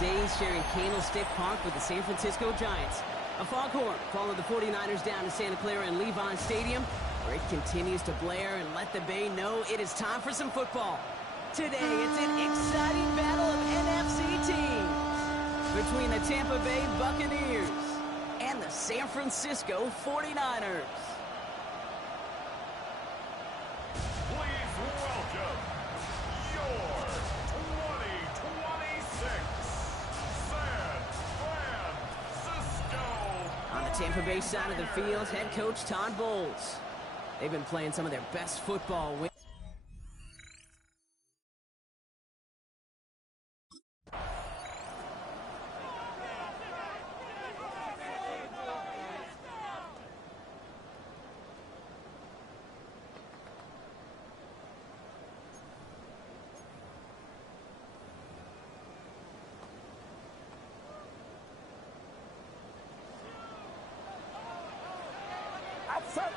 days sharing Candlestick Park with the San Francisco Giants. A foghorn followed the 49ers down to Santa Clara and Levi Stadium, where it continues to blare and let the Bay know it is time for some football. Today, it's an exciting battle of NFC teams between the Tampa Bay Buccaneers and the San Francisco 49ers. Please welcome your 2026 San Francisco. On the Tampa Bay side of the field, head coach Todd Bowles. They've been playing some of their best football. Outside.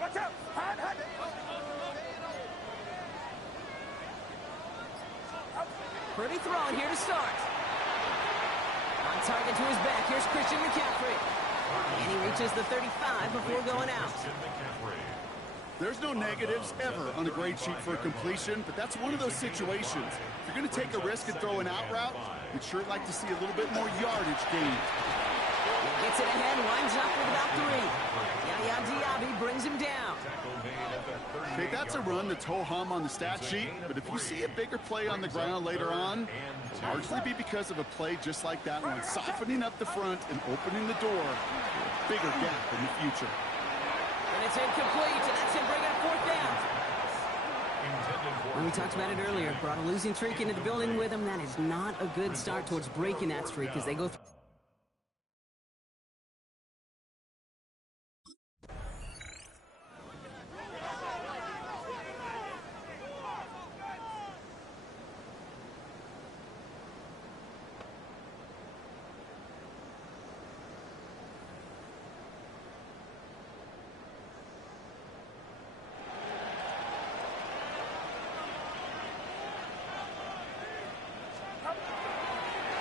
Watch out. Pretty throwing here to start. On target to his back. Here's Christian McCaffrey. And he reaches the 35 before going out. There's no negatives ever on a grade sheet for a completion, but that's one of those situations. If you're going to take a risk and throw an out route, you'd sure like to see a little bit more yardage gained. Gets it ahead, winds up with about 3. Yaya Diaby brings him down. Okay, that's a run that's ho-hum on the stat sheet, but if you see a bigger play on the ground later on, it'll largely be because of a play just like that one, softening up the front and opening the door for a bigger gap in the future. And it's incomplete, and that's him bringing up 4th down. When we talked about it earlier, brought a losing streak into the building with him. That is not a good start towards breaking that streak as they go through.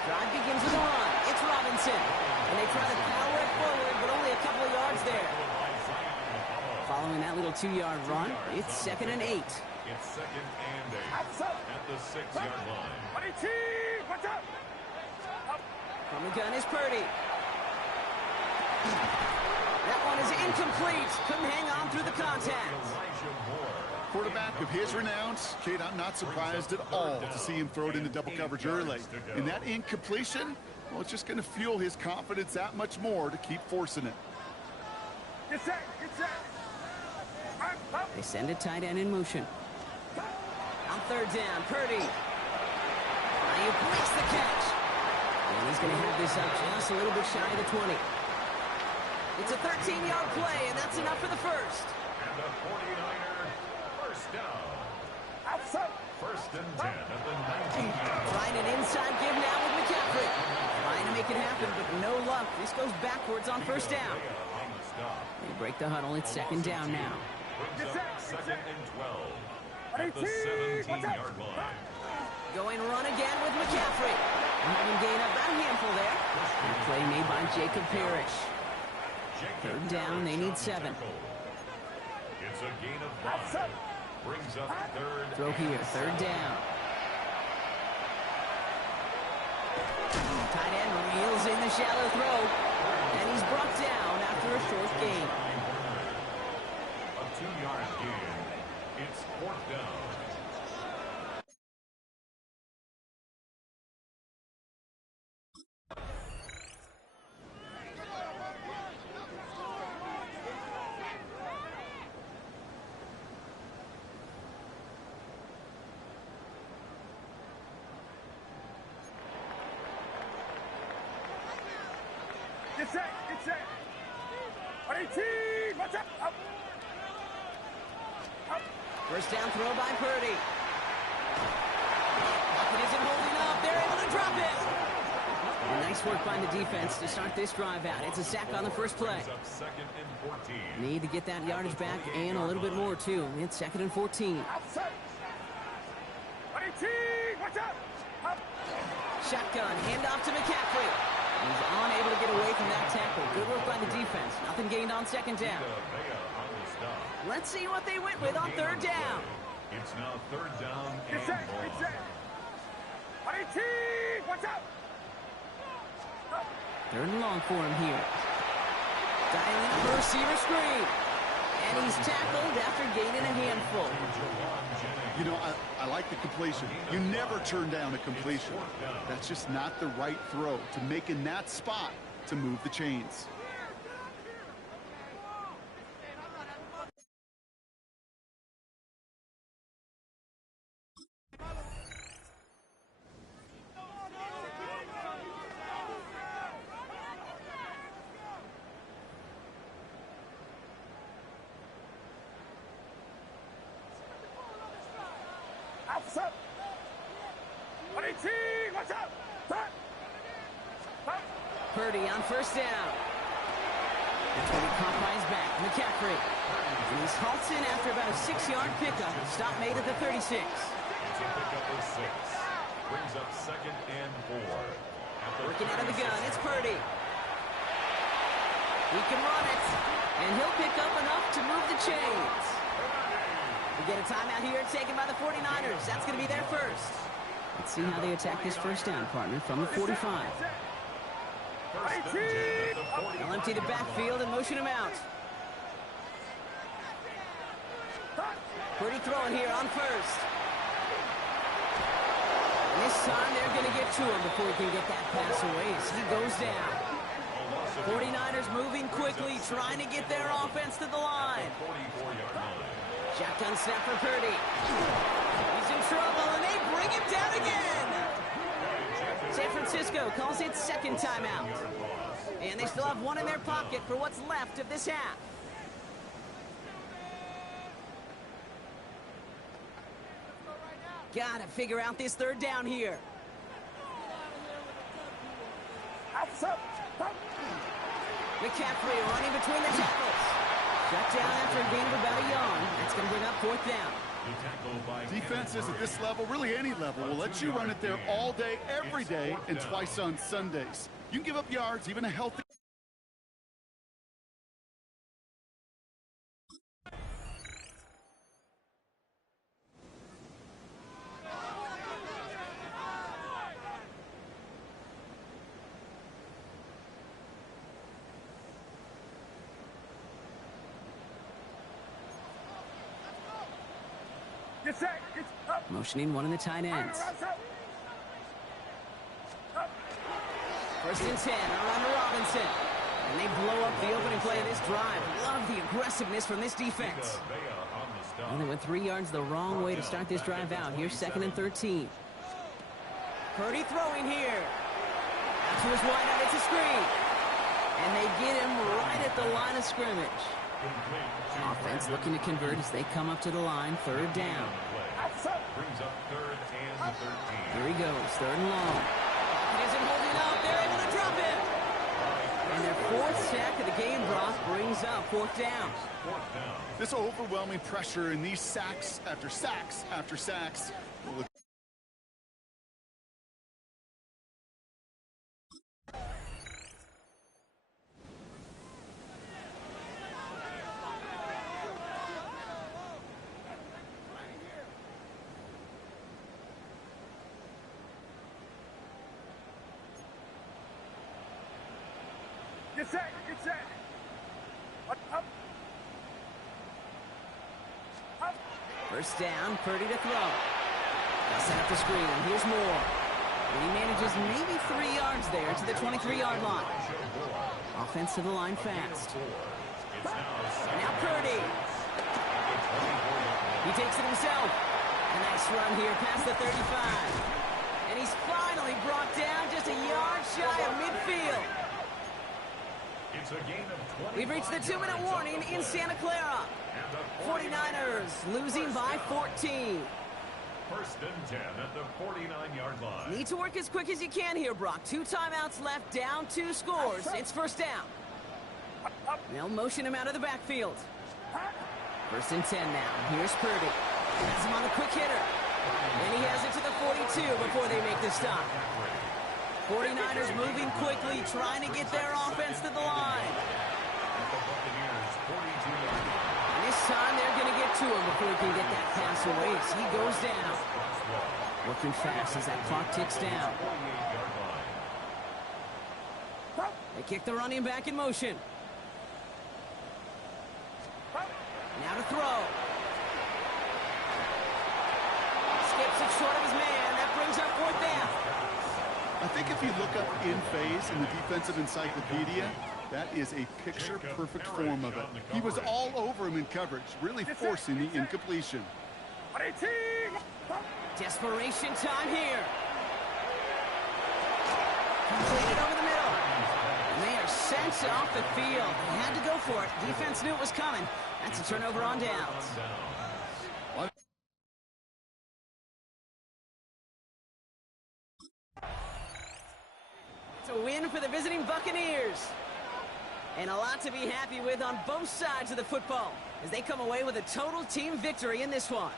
Drive begins with a run. It's Robinson. And they try to power it forward, but only a couple of yards there. Following that little 2-yard run, it's 2nd and 8. It's 2nd and 8 at the 6-yard line. Watch out. From the gun is Purdy. That one is incomplete. Couldn't hang on through the contact. Quarterback of his renounce, kid, I'm not surprised at all to see him throw it into double coverage early. And that incompletion, well, it's just going to fuel his confidence that much more to keep forcing it. Get set. They send a tight end in motion. On 3rd down, Purdy. He breaks the catch. And he's going to have this up just a little bit shy of the 20. It's a 13-yard play, and that's enough for the first. And the 49er first down. Outside. 1st and 10 at the 19-yard line. Trying an inside give now with McCaffrey. Trying to make it happen, but no luck. This goes backwards on 1st down. They break the huddle. It's 2nd down now. Brings up 2nd and 12 at the 17-yard line. Going run again with McCaffrey. Having gain up that handful there. And play made by Jacob Parrish. 3rd down, they need 7. It's a gain of 5. Brings up 3rd. Throw here, 3rd down. Tight end reels in the shallow throw. And he's brought down after a short gain. A 2-yard gain. It's 4th down. Get set. Watch out. First down throw by Purdy. Pocket isn't holding up. They're able to drop it. And nice work by the defense to start this drive out. It's a sack on the first play. 2nd and 14. Need to get that yardage back and a little bit more, too. It's 2nd and 14. Outside. Watch out. Shotgun, handoff to McCaffrey. He's unable to get away from that tackle. Good work by the defense. Nothing gained on second down. Let's see what they went with on third down. It's now third down and Watch out! Third and long for him here. Dialing up a receiver screen. And he's tackled after gaining a handful. You know, I like the completion. You never turn down a completion. That's just not the right throw to make in that spot to move the chains. Watch out! Purdy on first down. That's when he compromised back. McCaffrey. And he's halted after about a 6-yard pickup. Stop made at the 36. it's a pickup of 6. Brings up second and 4. Working out of the gun, it's Purdy. He can run it. And he'll pick up enough to move the chains. We get a timeout here taken by the 49ers. That's going to be their first. Let's see how they attack this first down, partner, from the 45. They'll empty the backfield and motion him out. Purdy throwing here on first. And this time they're going to get to him before he can get that pass away as he goes down. 49ers moving quickly, trying to get their offense to the line. Shotgun snap for Purdy. He's in trouble, and they bring him down again. San Francisco calls it second timeout. And they still have one in their pocket for what's left of this half. Gotta figure out this third down here. McCaffrey running between the tackles. Shut down after a gain of about a yard. That's going to bring up fourth down. Defenses at this level, really any level, will let you run it there all day, every day, and twice on Sundays. You can give up yards, even a healthy... Motioning one of the tight ends. First and 10, around Robinson. And they blow up the opening play of this drive. Love the aggressiveness from this defense. And they went 3 yards the wrong way to start this drive out. Here's second and 13. Purdy throwing here. Out to his wideout, it's a screen. And they get him right at the line of scrimmage. Offense looking to convert as they come up to the line, third down. Brings up third and 13. Here he goes, third and long. He isn't holding up, they're able to drop him. And their fourth sack of the game, Brock, brings up fourth down. This overwhelming pressure and these sacks after sacks after sacks will... Get set! Up. First down, Purdy to throw. They'll set up the screen. Here's Moore. And he manages maybe 3 yards there to the 23-yard line. Offense to the line fast. And now Purdy. He takes it himself. A nice run here past the 35. And he's finally brought down just a yard shy of midfield. It's a gain of 20. We've reached the 2-minute warning in Santa Clara. 49ers losing by 14. First and 10 at the 49-yard line. Need to work as quick as you can here, Brock. 2 timeouts left, down 2 scores. It's first down. They'll motion him out of the backfield. First and 10 now. Here's Purdy. Has him on the quick hitter. And he has it to the 42 before they make the stop. 49ers moving quickly, trying to get their offense to the line. And this time they're going to get to him before he can get that pass away as he goes down. Working fast as that clock ticks down. They kick the running back in motion. Now to throw. Skips it short of his man. That brings up 4th down. I think if you look up in phase in the defensive encyclopedia, that is a picture-perfect form of it. He was all over him in coverage, really forcing the incompletion. Desperation time here. Completed over the middle. And they are sent off the field. They had to go for it. Defense knew it was coming. That's a turnover on downs. It's a win for the visiting Buccaneers. And a lot to be happy with on both sides of the football as they come away with a total team victory in this one.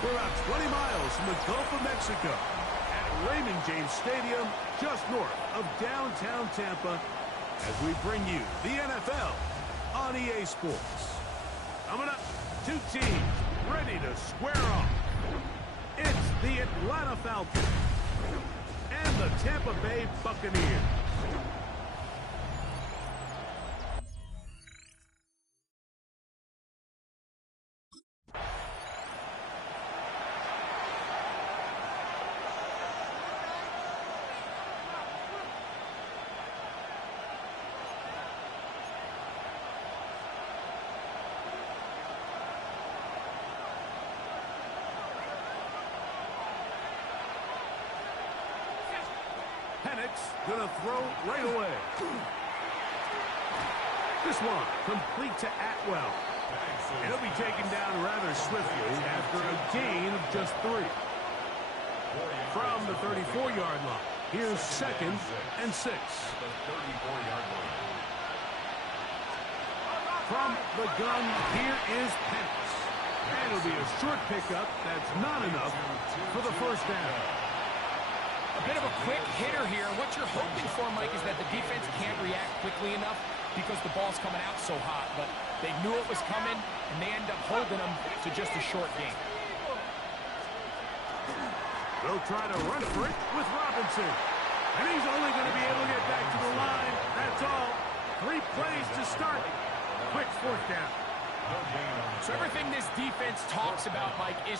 We're about 20 miles from the Gulf of Mexico at Raymond James Stadium, just north of downtown Tampa, as we bring you the NFL on EA Sports. Coming up, 2 teams ready to square off. It's the Atlanta Falcons and the Tampa Bay Buccaneers. Gonna throw right away. This one complete to Atwell. And he'll be taken down rather swiftly after a gain of just 3. From the 34-yard line, here's 2nd and 6. From the gun, here is Penix. And it'll be a short pickup that's not enough for the 1st down. A bit of a quick hitter here. What you're hoping for, Mike, is that the defense can't react quickly enough because the ball's coming out so hot. But they knew it was coming, and they end up holding them to just a short game. They'll try to run for it with Robinson. And he's only going to be able to get back to the line. That's all. 3 plays to start. Quick 4th down. So everything this defense talks about, Mike, is...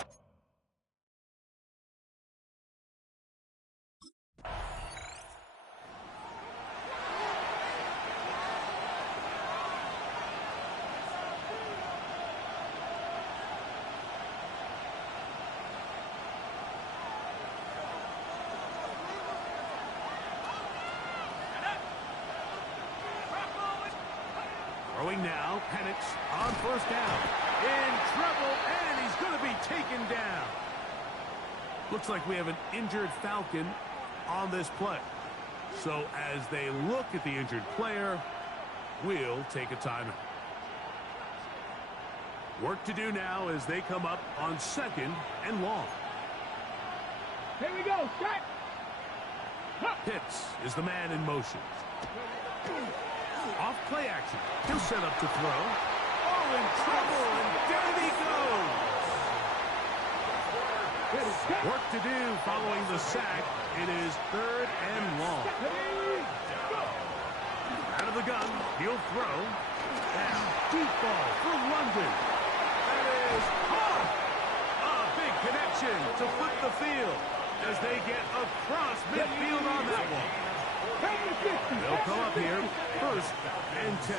Throwing now, Penix on 1st down. In trouble, and he's going to be taken down. Looks like we have an injured Falcon on this play. So as they look at the injured player, we'll take a timeout. Work to do now as they come up on 2nd and long. Here we go. Strike. Pitts is the man in motion. Off play action. He'll set up to throw. Oh, in trouble, and down he goes. Work to do following the sack. It is 3rd and long. Out of the gun, he'll throw. And deep ball for London. That is caught. A big connection to flip the field as they get across midfield on that one. They'll come up here, 1st and 10.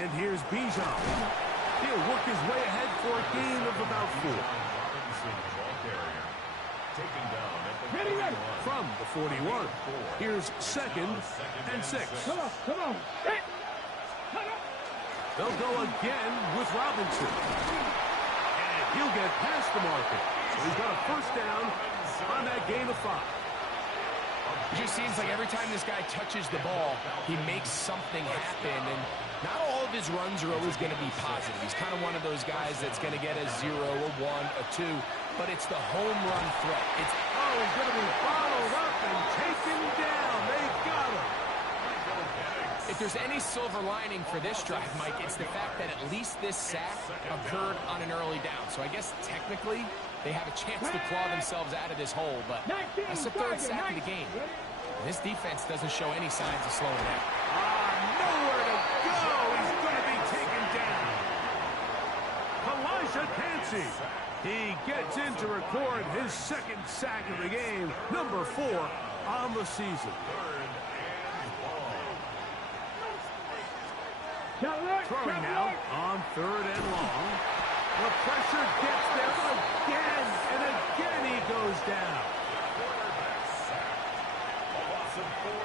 And here's Bijan. He'll work his way ahead for a gain of about 4. From the 41, here's 2nd and 6. Come on. They'll go again with Robinson. And he'll get past the marker. So he's got a 1st down on that gain of 5. It just seems like every time this guy touches the ball, he makes something happen. And not all of his runs are always going to be positive. He's kind of one of those guys that's going to get a 0, a 1, a 2. But it's the home run threat. It's he's going to be followed up and taken down. They got him. If there's any silver lining for this drive, Mike, it's the fact that at least this sack occurred on an early down. So I guess technically they have a chance to claw themselves out of this hole, but that's the 3rd sack of the game. And this defense doesn't show any signs of slowing down. Nowhere to go. He's going to be taken down. Elijah Pansy. He gets in to record his 2nd sack of the game, number 4 on the season. Throwing now on 3rd and long. The pressure gets there again, and again he goes down. A loss of 4 yards.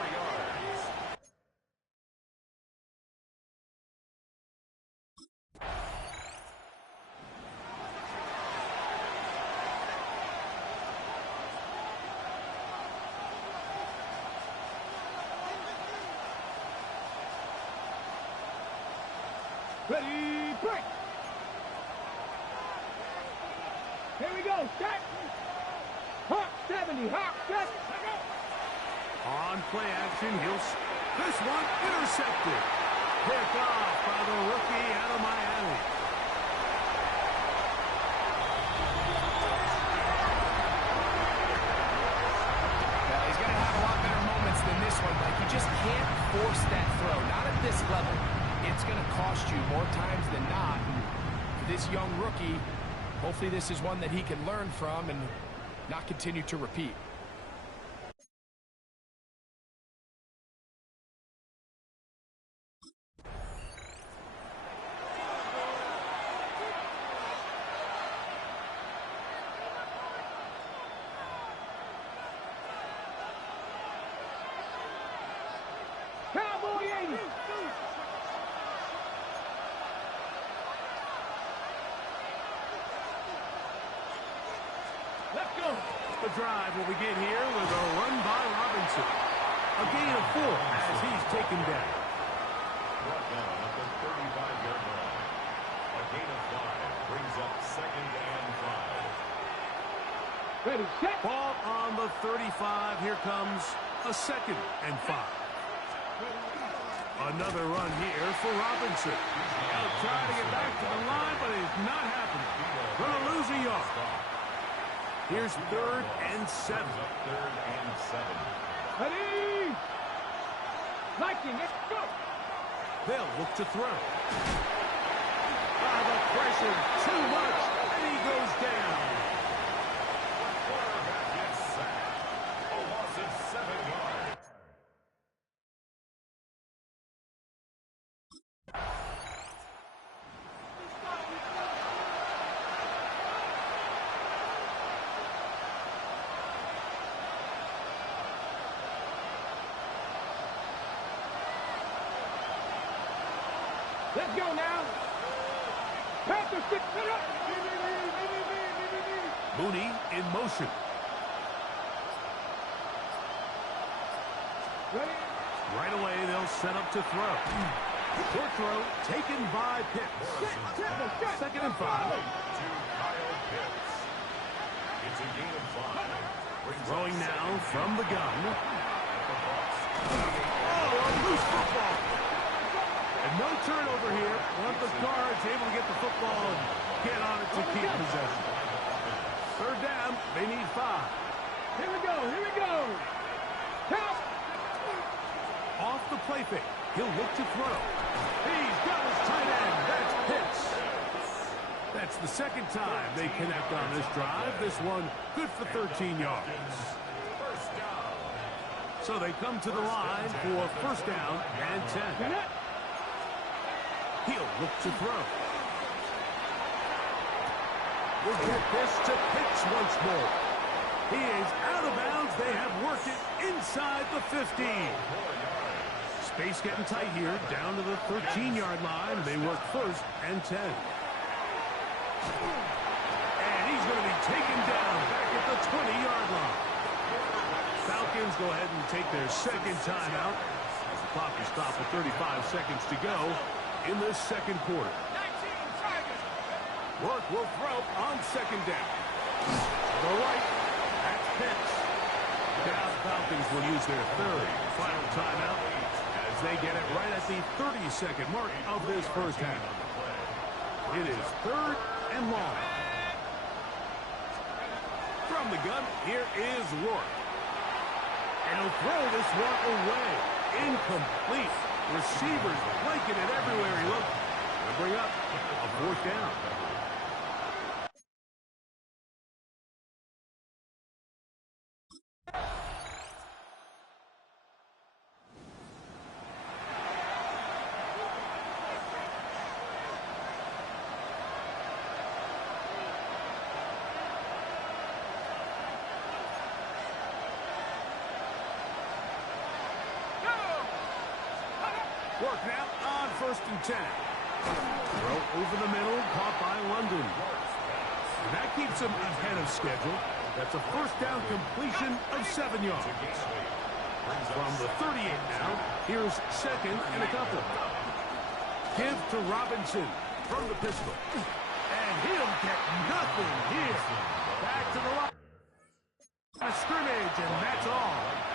Ready, break. Here we go, set. Hawk 70, Hawk set. On play action, this one intercepted. Picked off by the rookie out of Miami. Well, he's going to have a lot better moments than this one, Mike. You just can't force that throw, not at this level. It's going to cost you more times than not. And for this young rookie, hopefully this is one that he can learn from and not continue to repeat. Cowboy 80. Let's go. The drive will begin here with a run by Robinson. A gain of 4 as he's taken down. Brought down at the 35-yard line. A gain of 5 brings up 2nd and 5. Ready, set. Ball on the 35. Here comes a 2nd and 5. Another run here for Robinson. He'll try to get back to the line, but it's not happening. Going to lose a yard. Here's 3rd and 7. 3rd and 7. Ready. Liking, let's go. They'll look to throw. The pressure, too much, and he goes down. Quarterback gets sacked. A loss of 7 yards. Let's go now. Panthers, sit up. Mooney in motion. Ready. Right away, they'll set up to throw. Short throw taken by Pitts. 2nd and 5. To Kyle Pitts. It's a gain of 5. Throwing now from the gun. Oh, a loose football. And no turnover here. Once the guard's able to get the football and get on it to keep possession. Third down, they need 5. Here we go, here we go. Count. Off the play fake. He'll look to throw. He's got his tight end. That's Pitts. That's the second time they connect on this drive. This one good for 13 yards. First down. So they come to the line for first down and 10. He'll look to throw. We'll get this to Pitts once more. He is out of bounds. They have worked it inside the 15. Space getting tight here, down to the 13-yard line. They work first and 10. And he's going to be taken down back at the 20-yard line. Falcons go ahead and take their second timeout as the clock is stopped with 35 seconds to go in the second quarter. Work will throw on second down. To the right, that's Pitts. Now the Falcons will use their third final timeout as they get it right at the 30-second mark of this first half. It is third and long. From the gun, here is Rourke. And he'll throw this one away. Incomplete. Receivers blanking it everywhere he looked. They'll bring up a fourth down. Work now on first and 10. Throw over the middle, caught by London. And that keeps him ahead of schedule. That's a first down completion of 7 yards. From the 38 now, here's second and a couple. Give to Robinson from the pistol. And he'll get nothing here. Back to the line. A scrimmage, and that's all.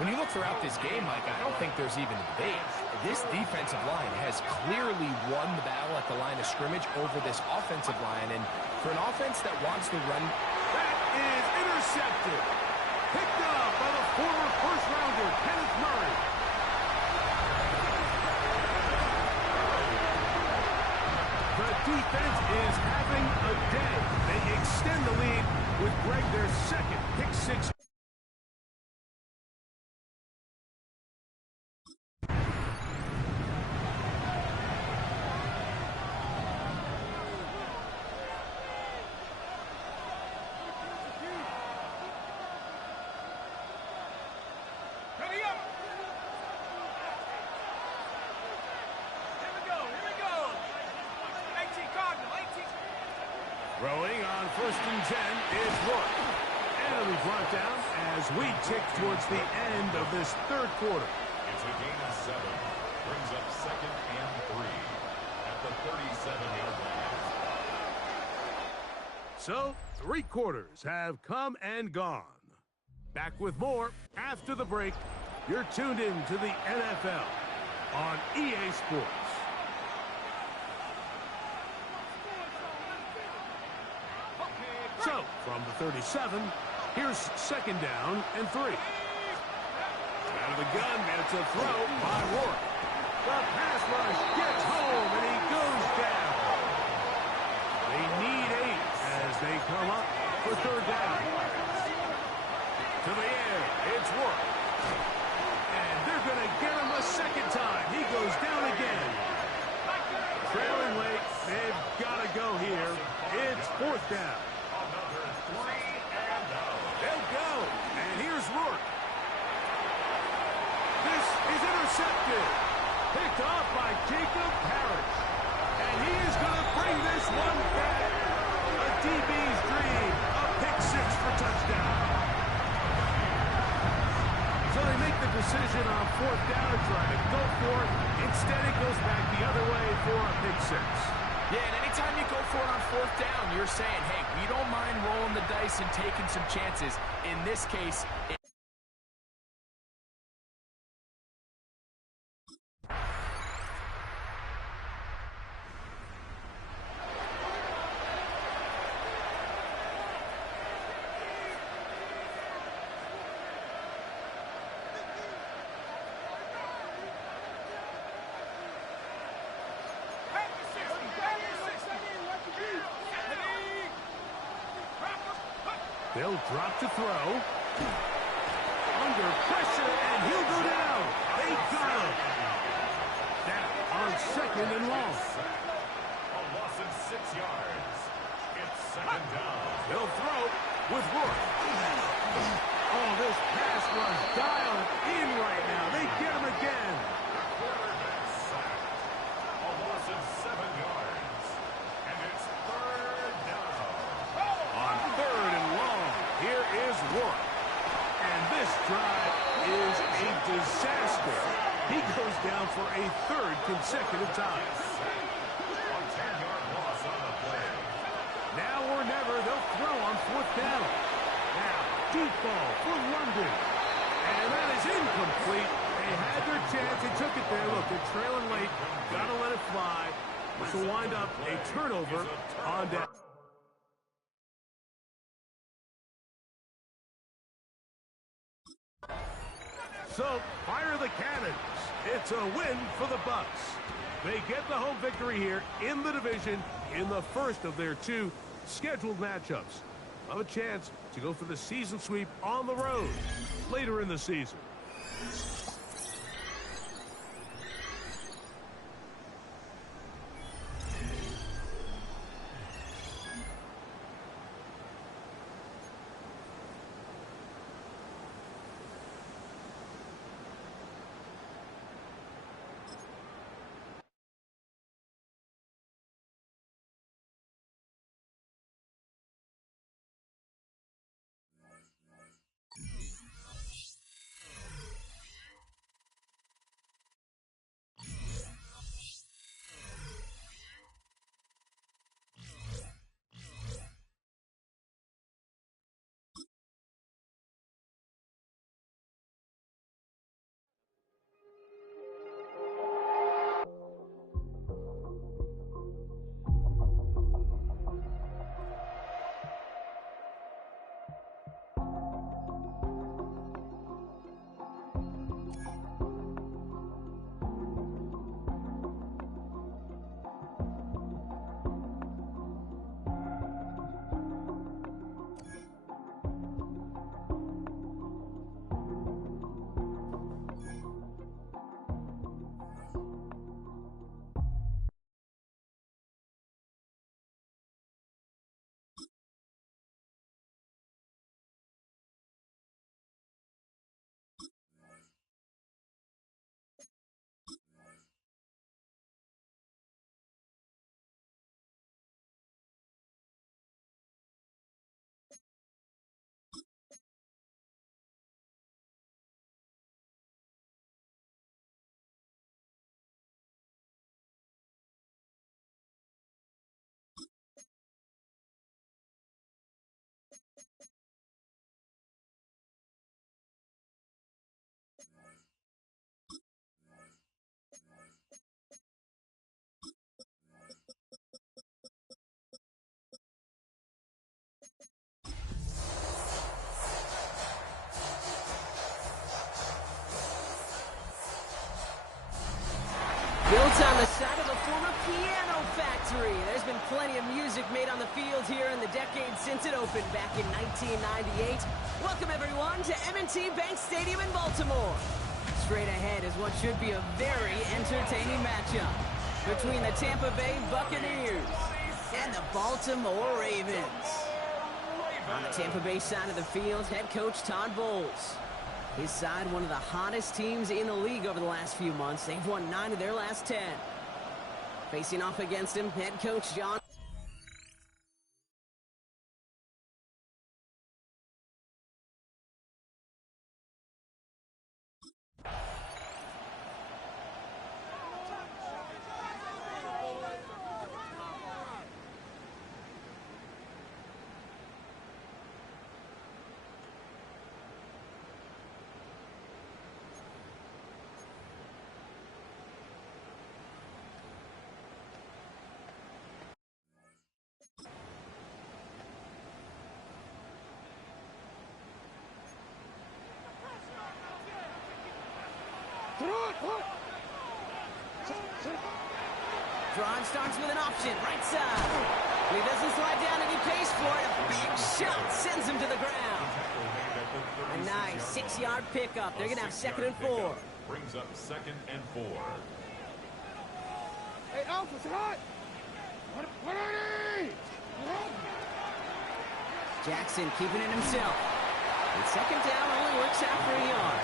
When you look throughout this game, Mike, I don't think there's even a debate. This defensive line has clearly won the battle at the line of scrimmage over this offensive line. And for an offense that wants to run... That is intercepted. Picked up by the former first-rounder, Kenneth Murray. The defense is having a day. They extend the lead with Greg their second pick-six. Throwing on first and 10 is Rourke. And it'll be brought down as we tick towards the end of this third quarter. It's a gain of 7. Brings up second and 3 at the 37-yard line. So, 3 quarters have come and gone. Back with more after the break. You're tuned in to the NFL on EA Sports. So, from the 37, here's second down and 3. Out of the gun, it's a throw by Rourke. The pass rush gets home, and he goes down. They need 8 as they come up for third down. To the air, it's Rourke. And they're going to get him a second time. He goes down again. Trailing late, they've got to go here. It's fourth down. They'll go, and here's Rourke. This is intercepted. Picked off by Jacob Parrish. And he is going to bring this one back. A DB's dream, a pick-6 for touchdown. So they make the decision on fourth down to try to go for it. Instead, it goes back the other way for a pick-6. Yeah, and anytime you go for it on 4th down, you're saying, hey, we don't mind rolling the dice and taking some chances. In this case, they'll drop to throw. Under pressure, and he'll go down. They got him. Now on 2nd and long. A loss of 6 yards. It's 2nd down. They'll throw with Rourke. Oh, this pass rush dialed in right now. They get him again. Quarterback sacked. A loss of 7 yards. And it's 3rd down. On 3rd and long, here is Rourke. And this drive is a disaster. He goes down for a 3rd consecutive time. A 10-yard loss on the play. Now or never, they'll throw on 4th down. Now, deep ball for London. And that is incomplete. They had their chance. They took it there. Look, they're trailing late. Got to let it fly. This will wind up a turnover on down. So, fire the cannons. It's a win for the Bucks. They get the home victory here in the division in the first of their 2 scheduled matchups. Have a chance to go for the season sweep on the road later in the season. Built on the side of a former piano factory, there's been plenty of music made on the field here in the decade since it opened back in 1998. Welcome, everyone, to M&T Bank Stadium in Baltimore. Straight ahead is what should be a very entertaining matchup between the Tampa Bay Buccaneers and the Baltimore Ravens. On the Tampa Bay side of the field, head coach Todd Bowles. His side, one of the hottest teams in the league over the last few months. They've won 9 of their last 10. Facing off against him, head coach John. Drawn starts with an option, right side. He doesn't slide down and he pays for it. A big shot sends him to the ground. A nice 6-yard pickup. They're going to have 2nd and 4. Brings up 2nd and 4. Hey, Alpha, it's hot. What are they? Jackson keeping it himself. And 2nd down only works out for a yard.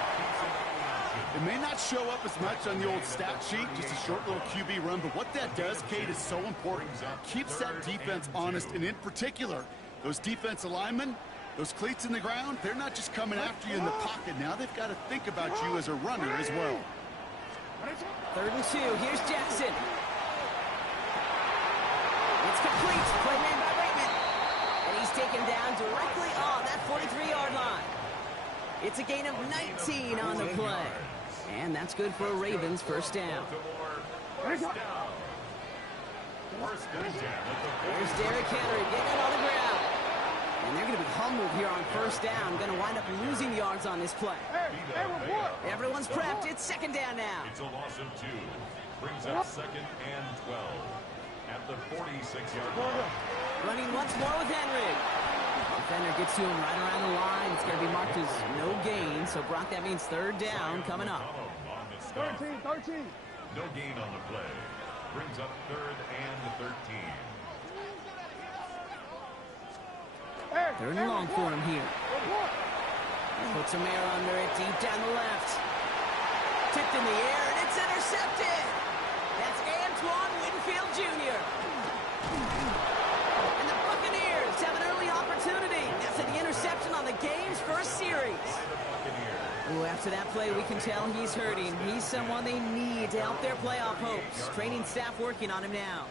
It may not show up as much on the old stat sheet, just a short little QB run, but what that does, Kate, is so important. Keeps that defense honest, and in particular, those defensive linemen, those cleats in the ground, they're not just coming after you in the pocket. Now they've got to think about you as a runner as well. 3rd and 2. Here's Jackson. It's complete. Play made by Bateman. And he's taken down directly on that 43-yard line. It's a gain of 19 on the play. And that's good for a Ravens 1st down. First down. There's Derrick Henry getting it on the ground. And they're going to be humbled here on 1st down. Going to wind up losing yards on this play. Everyone's prepped. It's 2nd down now. It's a loss of 2. Brings up 2nd and 12. At the 46-yard line. Running once more with Henry. Defender gets to him right around the line. It's going to be marked as no gain. So, Brock, that means 3rd down coming up. 13. No gain on the play. Brings up 3rd and 13. 3rd and long for him here. Puts some air under it, deep down the left. Tipped in the air, and it's intercepted. That's Antoine Winfield Jr. And the Buccaneers have an early opportunity. That's the interception on the game's first series. Ooh, after that play, we can tell he's hurting. He's someone they need to help their playoff hopes. Training staff working on him now.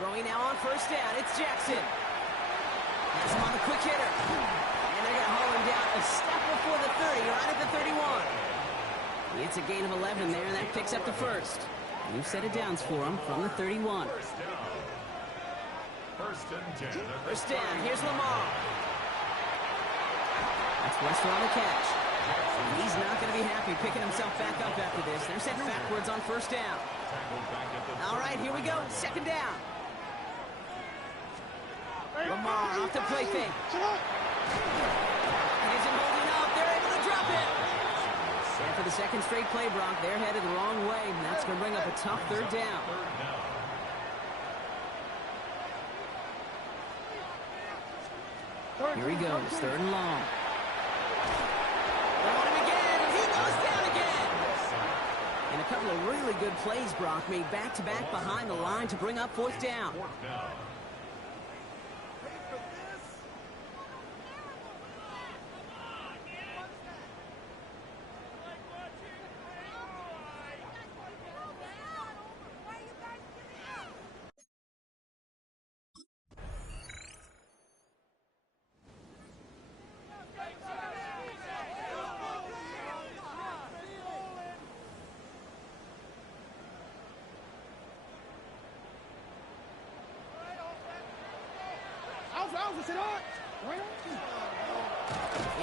Throwing now on 1st down, it's Jackson. Has him on the quick hitter. And they're going to haul him down a step before the 30, right at the 31. It's a gain of 11 there, and that picks up the 1st. New set of downs for him from the 31. First down, here's Lamar. That's Wester on the catch. He's not going to be happy picking himself back up after this. They're set backwards on 1st down. All right, here we go. 2nd down. Lamar off the play fake. He's holding up. They're able to drop it. And for the 2nd straight play, Brock, they're headed the wrong way. And that's going to bring up a tough 3rd down. Here he goes. 3rd and long. They want him again, and he goes down again. And a couple of really good plays, Brock, made back-to-back behind the line to bring up 4th down.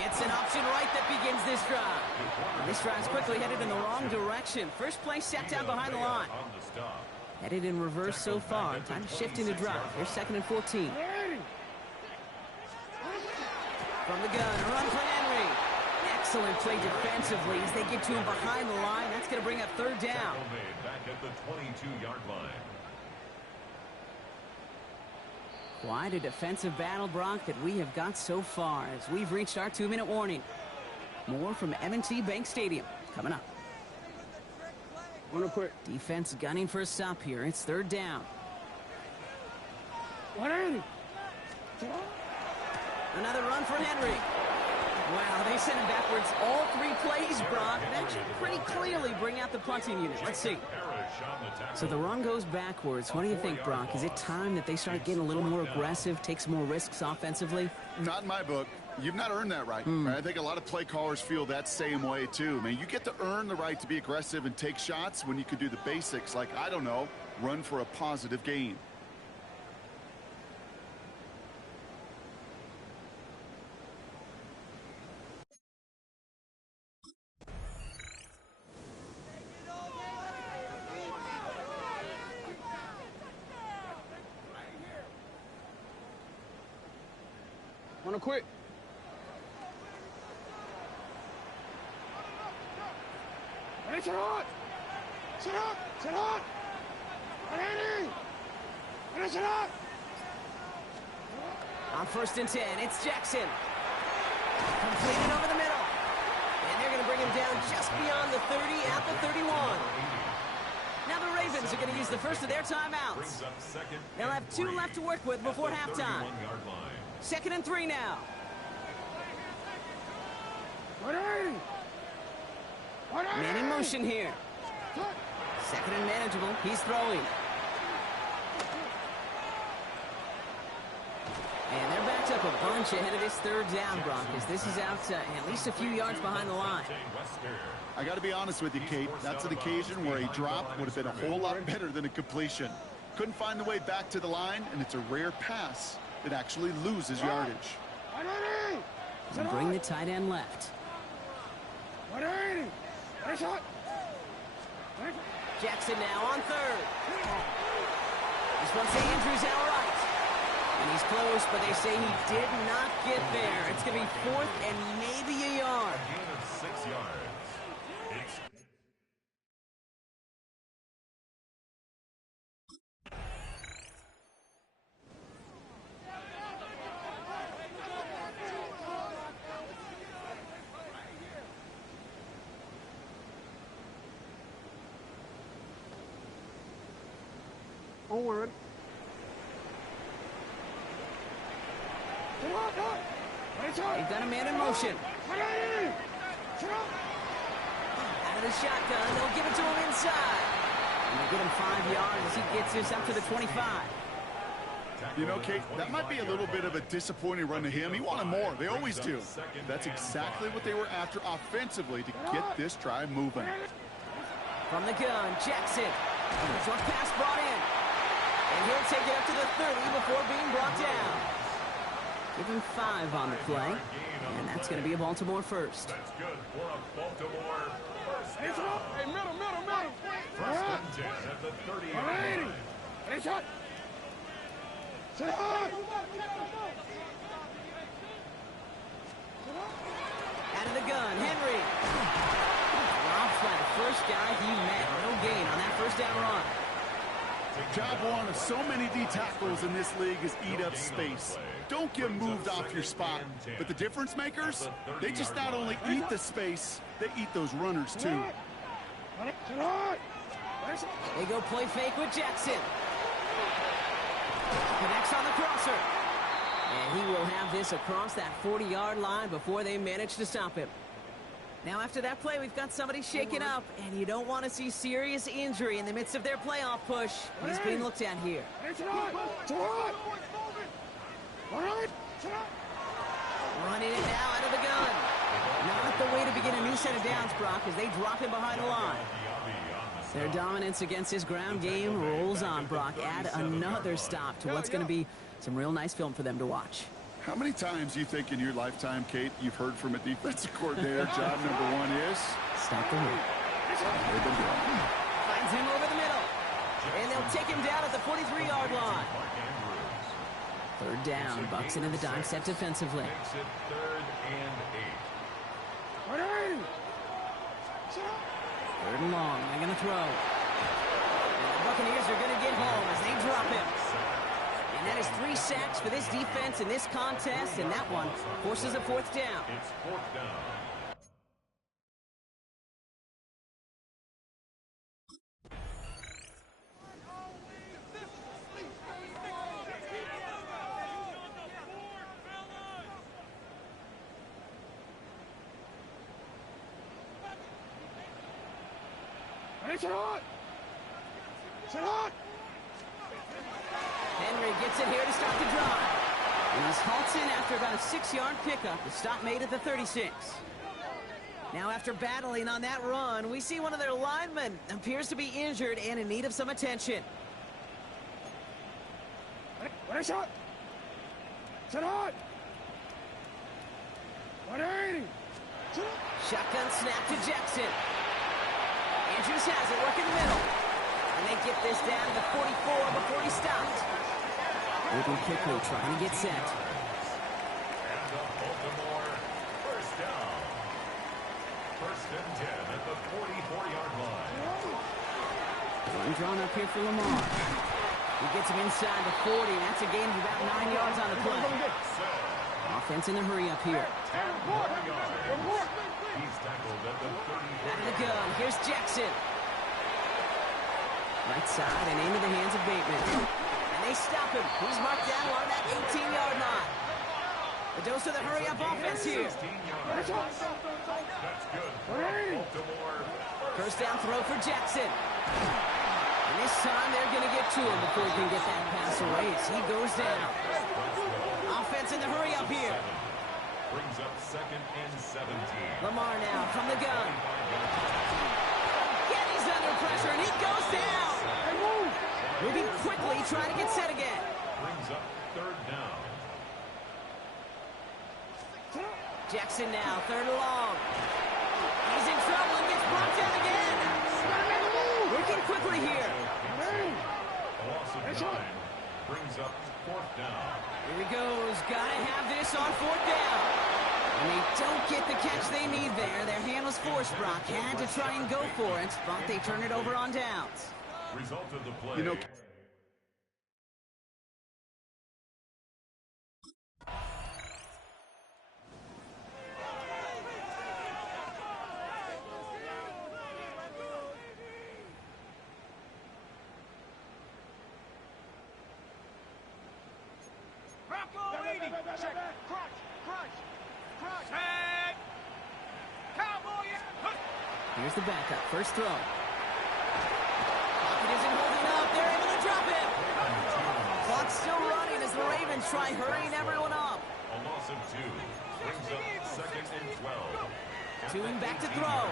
It's an option right that begins this drive. This drive's quickly headed in the wrong direction. First play set down behind the line. Headed in reverse so far. Time to shift into drive. Here's 2nd and 14. From the gun, a run for Henry. Excellent play defensively as they get to him behind the line. That's going to bring up 3rd down. Back at the 22-yard line. Quite a defensive battle, Brock, that we have got so far as we've reached our 2-minute warning. More from M&T Bank Stadium coming up. Real quick. Defense gunning for a stop here. It's 3rd down. 180. Another run for Henry. Wow, they sent him backwards all 3 plays, Brock. That should pretty clearly bring out the punting unit. Let's see. So the run goes backwards. What do you think, Brock? Is it time that they start getting a little more aggressive, take some more risks offensively? Not in my book. You've not earned that right. I think a lot of play callers feel that same way, too. Man, you get to earn the right to be aggressive and take shots when you can do the basics, like, I don't know, run for a positive gain. Wanna quit? Hey, sit on! Sit on! Sit on! Ready! Ready, sit on! On 1st and 10, it's Jackson. Completed over the middle. And they're going to bring him down just beyond the 30 at the 31. Now the Ravens are going to use the first of their timeouts. They'll have 2 left to work with before halftime. 2nd and 3 now. Man in motion here. 2nd and manageable. He's throwing. And they're backed up a bunch ahead of this 3rd down, Brock, as this is out at least a few yards behind the line. I got to be honest with you, Kate. That's an occasion where a drop would have been a whole lot better than a completion. Couldn't find the way back to the line, and it's a rare pass that actually loses yardage. And bring the tight end left. Jackson now on 3rd. This one's to Andrews outright. And he's close, but they say he did not get there. It's going to be 4th and maybe a yard. Gain of 6 yards. It's Onward. They've got a man in motion. Out of the shotgun, they'll give it to him inside. And they'll get him 5 yards as he gets this up to the 25. You know, Kate, that might be a little bit of a disappointing run to him. He wanted more. They always do. That's exactly what they were after offensively to get this drive moving. From the gun, Jackson. Short pass brought in. And he'll take it up to the 30 before being brought down. Give him 5 on the play. And that's going to be a Baltimore first. That's good for a Baltimore first down. Hey, middle. First and 10 at the 30-yard line. Hey, shot. Sit on. Out of the gun, Henry. Drops by the first guy he met. No gain on that 1st down run. Job one of so many D tackles in this league is eat up space. Don't get moved off your spot. But the difference makers, they just not only eat the space, they eat those runners too. They go play fake with Jackson. Connects on the crosser. And he will have this across that 40-yard line before they manage to stop him. Now, after that play, we've got somebody shaken up, and you don't want to see serious injury in the midst of their playoff push. He's being looked at here. Running it now out of the gun. Not the way to begin a new set of downs, Brock, as they drop him behind the line. Their dominance against his ground game rolls on, Brock. Add another stop to what's going to be some real nice film for them to watch. How many times do you think in your lifetime, Kate, you've heard from a defensive coordinator, job number 1 is? Stop the run. They've been doing. Finds him over the middle. And they'll take him down at the 43-yard line. 3rd down. Bucks into the dime set defensively. Makes it 3rd and 8. 3rd and long. They're going to throw. And the Buccaneers are going to get home as they drop him. And that is 3 sacks for this defense in this contest, and that one forces a 4th down. It's 4th down. Henry gets it here to start the drive. And he's halts in after about a 6-yard pickup. The stop made at the 36. Now after battling on that run, we see one of their linemen appears to be injured and in need of some attention. Shot! Set on! 180! Shotgun snap to Jackson. Andrews has it, working the middle. And they get this down to the 44 before he stopped. Moving quickly, trying to get set. And the Baltimore first down. First and 10 at the 44-yard line. One drawn up here for Lamar. He gets him inside the 40. That's a gain of about 9 yards on the play. Offense in a hurry up here. He's tackled at the 30. Out of the gun. Here's Jackson. Right side and into the hands of Bateman. And they stop him. He's marked down along that 18-yard line. The dose of the hurry-up offense here. That's good. Baltimore. First down throw for Jackson. And this time they're going to get to him before he can get that pass away as he goes down. Offense in the hurry-up here. Brings up second and 17. Lamar now from the gun. Yeah, he's under pressure, and he goes down. Moving quickly, trying to get set again. Brings up third down. Jackson now, third and long. He's in trouble and gets brought down again. Working quickly here. A loss of 9 brings up fourth down. Here he goes. Gotta have this on fourth down. And they don't get the catch they need there. Their hand was forced, Brock. Had to try and go for it, but they turn it over on downs. Result of the play. You know, Here's the backup. First throw. Pocket isn't holding up. They're able to drop it. Clock's still running as the Ravens try hurrying everyone up. A loss of 2 brings up second and 12. Tune back to throw.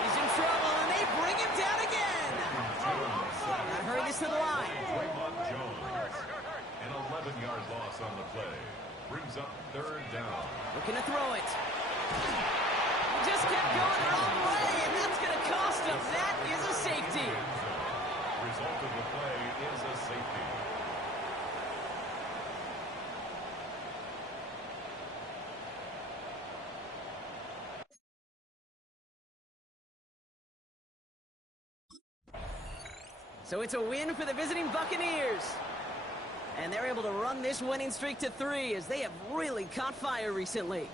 He's in trouble, and they bring him down again. Gotta hurry this to the line. Draymond Jones. An 11-yard loss on the play. Brings up third down. Looking to throw it. Just kept going the wrong way, and that's going to cost him. That is a safety. Result of the play is a safety. So it's a win for the visiting Buccaneers. And they're able to run this winning streak to 3 as they have really caught fire recently.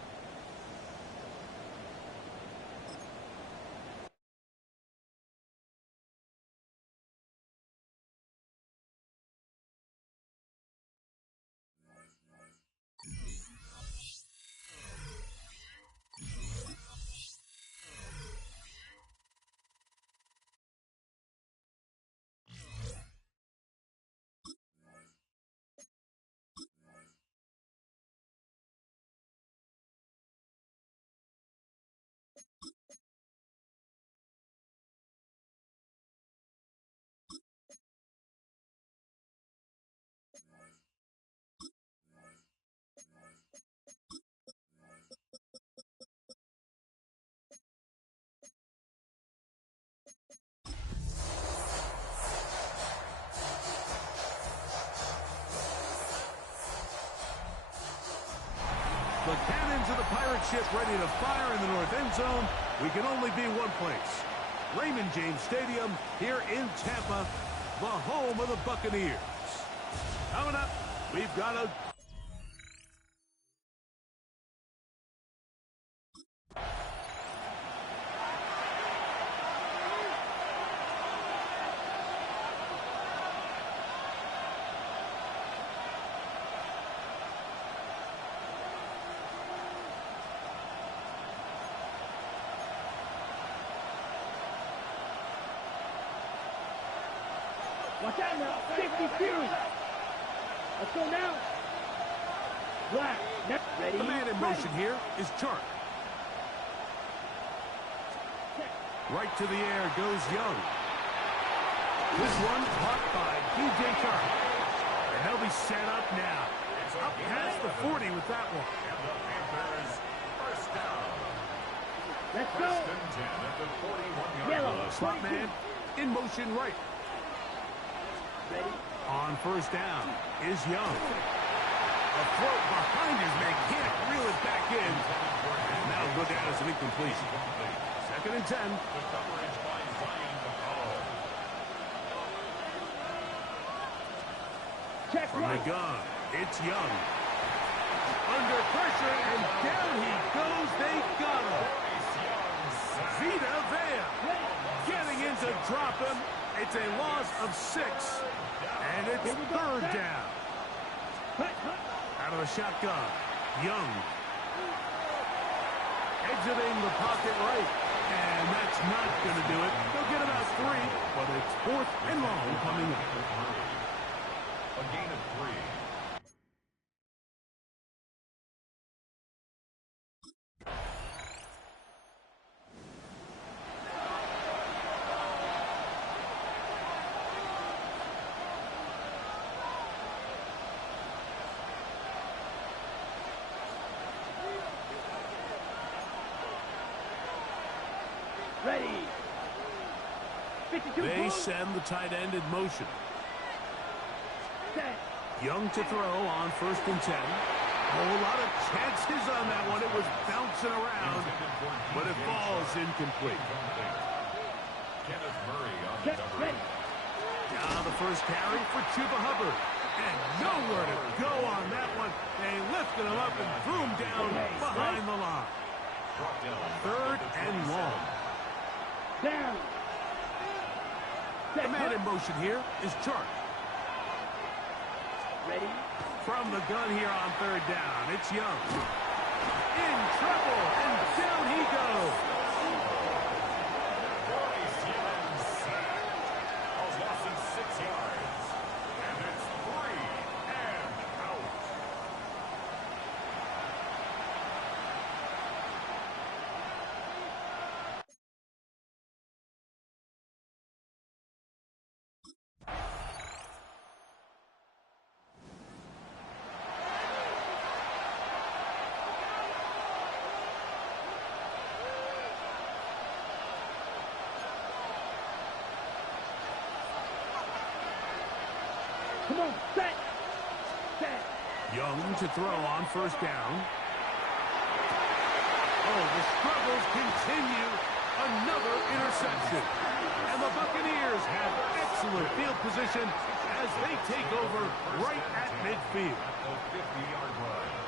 The cannons of the pirate ship ready to fire in the north end zone. We can only be one place. Raymond James Stadium here in Tampa, the home of the Buccaneers. Coming up, we've got a... Watch out now. Safety Fury. Let's go now. Black. Ready. The man in motion here is Chark. Right to the air goes Young. This one caught by DJ Chark. And they'll be set up now. Up past the 40 with that one. And the Panthers first down. Let's go. First and 10 at the 41-yard Yellow. line. Slot man in motion right. Ready. On first down is Young. A throw behind his man, can't reel it back in. And now go down as an incompletion. Second and 10. The coverage by Zion to follow. Check From the right. gun, it's Young. Under pressure, and down he goes. They got him. Vita Vea getting in to drop him. It's a loss of 6. And it's third down. Out of the shotgun, Young. Exiting the pocket right. And that's not going to do it. They'll get about 3, but it's fourth and long coming up. A gain of 3. Ready. 52 They goals. send the tight end in motion. Set. Young to throw on first and 10. Oh, a lot of chances on that one. It was bouncing around, but it falls incomplete. Kenneth Murray on the Check. cover. Ready. Now the first carry for Chuba Hubbard. And nowhere to go on that one. They lifted him up and threw him down behind the line. Brought down Third and long. Down. The man in motion here is Chark. Ready. From the gun here on third down, it's Young. In trouble, and down he goes. Bryce Young sack. A loss of 6 yards. And it's 3 and out. Come on. Set. Set. Young to throw on first down. Oh, the struggles continue. Another interception. And the Buccaneers have excellent field position as they take over right at midfield. At the 50-yard line.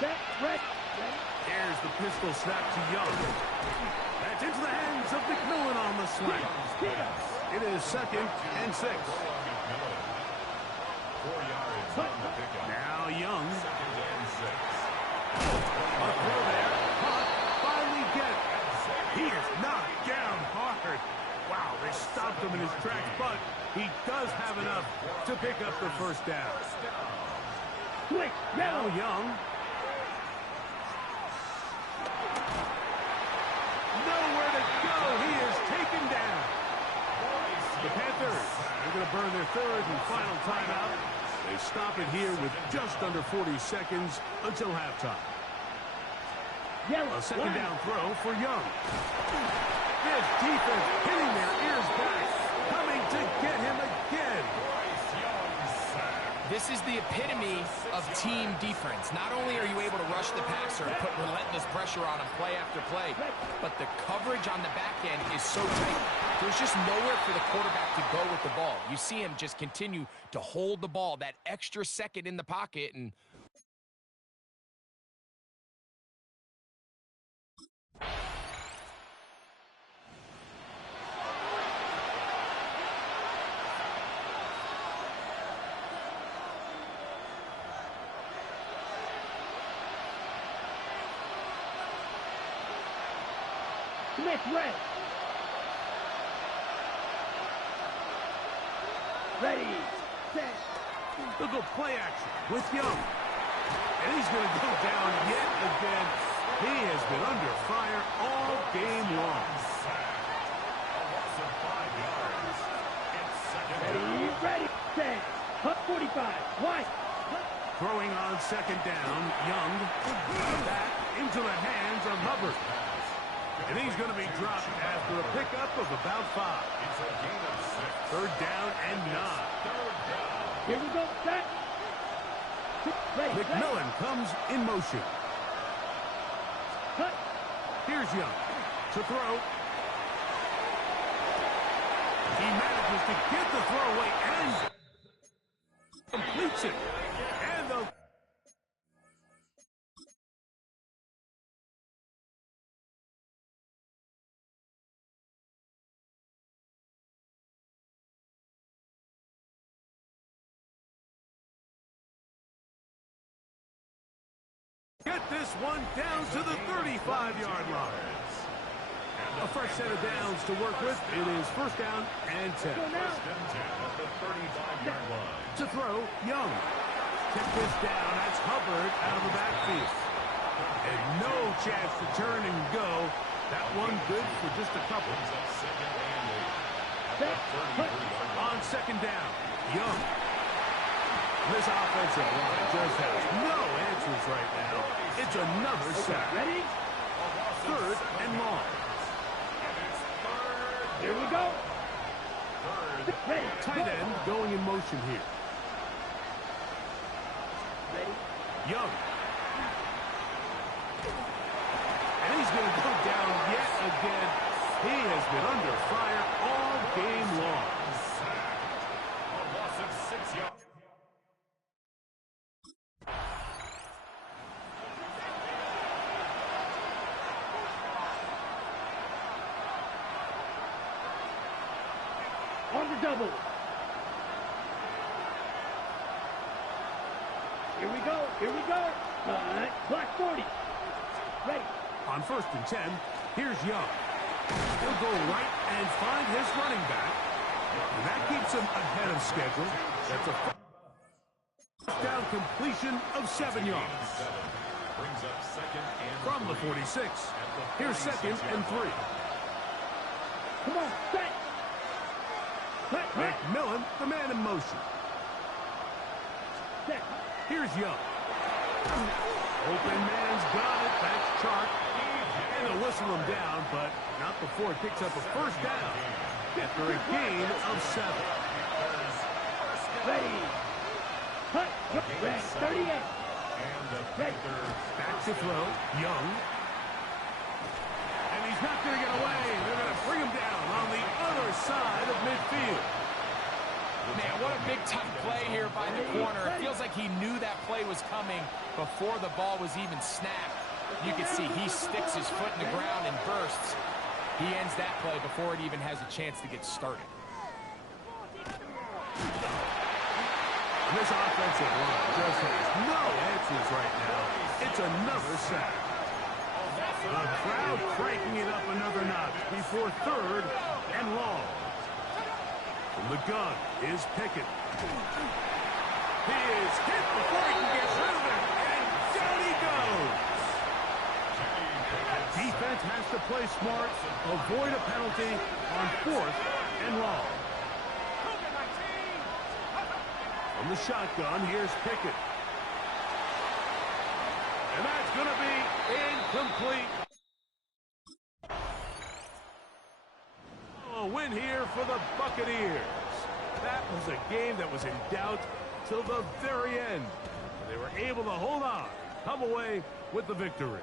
Set. Ready. Here's the pistol snap to Young. That's into the hands of McMillan on the slant. It is second and 6. 4 yards on the pickup. Now Young. Second and 6. A throw there. Caught. Finally get it. He is knocked down hard. Wow, they stopped him in his tracks, but he does have enough to pick up the first down. Switch. Now Yellow. Young. Nowhere to go. He is taken down. The Panthers are going to burn their third and final timeout. They stop it here with just under 40 seconds until halftime. Yellow. A second down throw for Young. This defense hitting their ears back, coming to get him again. This is the epitome of team defense. Not only are you able to rush the passer and put relentless pressure on him play after play, but the coverage on the back end is so tight. There's just nowhere for the quarterback to go with the ball. You see him just continue to hold the ball that extra second in the pocket, and Get ready. Ready, set. Look at play action with Young. And he's going to go down yet again. He has been under fire all game long. Ready, set. Up 45, wide. Throwing on second down, Young. Back into the hands of Hubbard. And he's going to be dropped after a pickup of about 5. It's a gain of 6. Third down and 9. Here we go, set. Ready, McMillan comes in motion. cut. Here's Young to throw. He manages to get the throw away and completes it. And the get this one down to the 35-yard line. A fresh set of downs to work with. It is first down and 10. First and 10 at the 35-yard line. To throw, Young. Check this down. That's Hubbard out of the backfield. And no chance to turn and go. That one good for just a couple. Brings up second and 8 at the 33-yard line. On second down, Young. This offensive line just has no answers right now. It's another sack. Ready? Third and long. Here we go. Ready. Tight end going in motion here. Ready. Young. And he's going to go down yet again. He has been under fire all game long. A loss of 6 yards. On the double. Here we go. Here we go. Black 40. Ready. On first and 10, here's Young. He'll go right and find his running back. And that keeps him ahead of schedule. That's a first down completion of 7 yards. Brings up second and From the 46, here's second and 3. Come on. Set. McMillan, the man in motion. Set. Here's Young. Open man's got it. That's Chark. And they'll whistle him down, but not before it picks up a first down after a gain of 7. Ready. Cut. Ready. 38. And the Ready. Back to throw. Young. And he's not going to get away. They're going to bring him down on the other side of midfield. Man, what a big-time play here by the corner. It feels like he knew that play was coming before the ball was even snapped. You can see he sticks his foot in the ground and bursts. He ends that play before it even has a chance to get started. This offensive line just has no answers right now. It's another sack. The crowd cranking it up another notch before third and long. From the gun is Pickett. He is hit before he can get rid of it, and down he goes. Defense has to play smart, avoid a penalty on fourth and long. From the shotgun, here's Pickett. And that's going to be incomplete. A win here for the Buccaneers. That was a game that was in doubt till the very end. They were able to hold on, come away with the victory.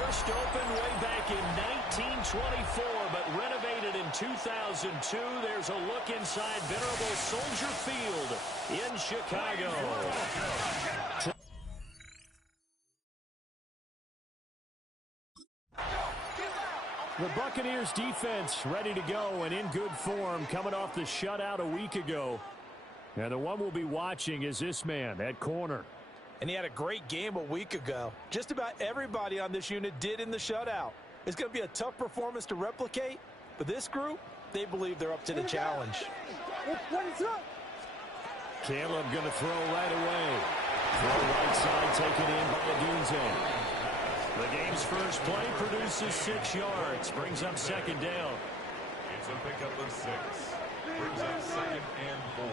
First opened way back in 1924, but renovated in 2002. There's a look inside venerable Soldier Field in Chicago. The Buccaneers defense ready to go and in good form coming off the shutout a week ago. And the one we'll be watching is this man at corner. And he had a great game a week ago. Just about everybody on this unit did in the shutout. It's going to be a tough performance to replicate, but this group, they believe they're up to the challenge. Caleb going to throw right away. Throw right side taken in by Adunze. The game's first play produces 6 yards, brings up second down. It's a pickup of 6. Brings up 2nd and 4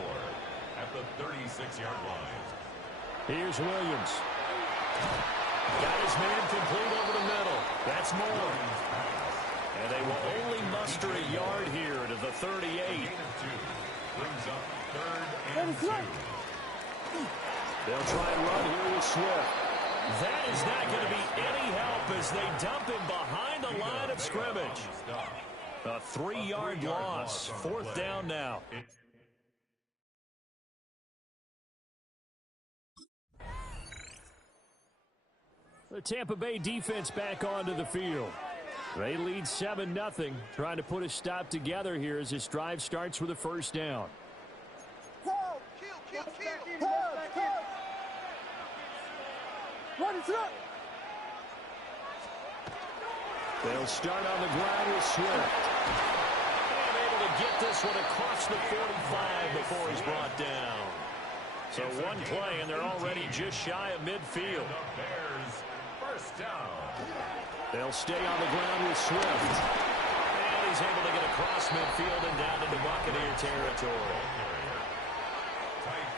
at the 36-yard line. Here's Williams. Got his man complete over the middle. That's more. And they will only muster a yard here to the 38. Gain of 2. Brings up 3rd and 2. They'll try and run here with Swift. That is not going to be any help as they dump him behind the line of scrimmage. A 3-yard loss. 4th down now. The Tampa Bay defense back onto the field. They lead 7-0, trying to put a stop together here as this drive starts with a first down. They'll start on the ground with Swift. And able to get this one across the 45 before he's brought down. So one play, and they're already just shy of midfield. First down. They'll stay on the ground with Swift. And he's able to get across midfield and down into Buccaneer territory.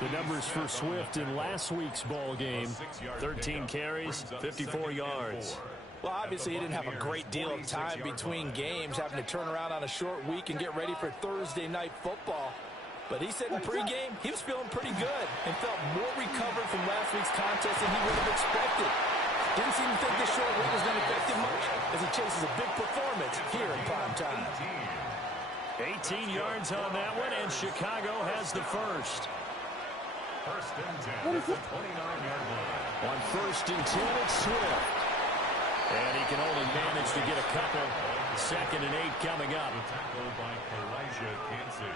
The numbers for Swift in last week's ball game: 13 carries, 54 yards. Well, obviously he didn't have a great deal of time between games, having to turn around on a short week and get ready for Thursday night football. But he said in pregame he was feeling pretty good and felt more recovered from last week's contest than he would have expected. Didn't seem to think this short week was going to affect him much as he chases a big performance here in prime time. 18 yards on that one, and Chicago has the first. First and 10 at the 29-yard line. On first and 10, it's Swift. And he can only manage to get a couple. 2nd and 8 coming up. Tackled by Elijah Cansey.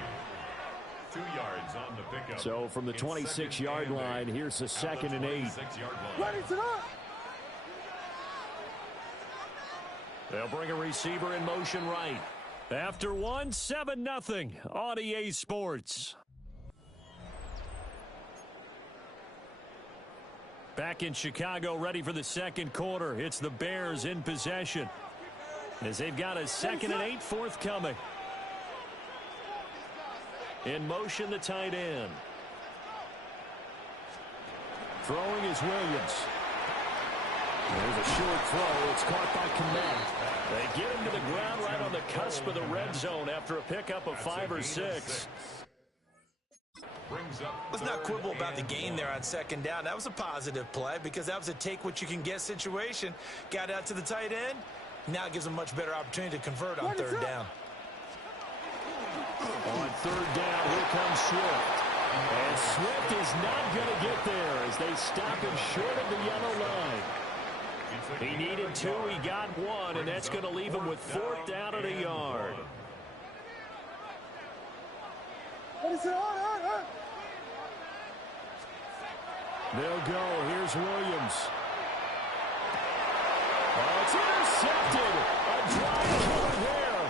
2 yards on the pickup. So from the 26-yard line, here's a 2nd and 8. They'll bring a receiver in motion right. After one, 7-0 on EA Sports. Back in Chicago, ready for the second quarter. It's the Bears in possession as they've got a 2nd and 8 forthcoming. In motion, the tight end. Throwing is Williams. There's a short throw. It's caught by Kmet. They get him to the ground right on the cusp of the red zone after a pickup of 5 or 6. Let's not quibble about the gain there on 2nd down. That was a positive play because that was a take-what-you-can-get situation. Got out to the tight end. Now it gives them a much better opportunity to convert on 3rd down. On 3rd down, here comes Swift. And Swift is not going to get there as they stop him short of the yellow line. He needed 2, he got 1, and that's going to leave him with 4th down and a yard. They'll go. Here's Williams. Oh, it's intercepted. A drive over there.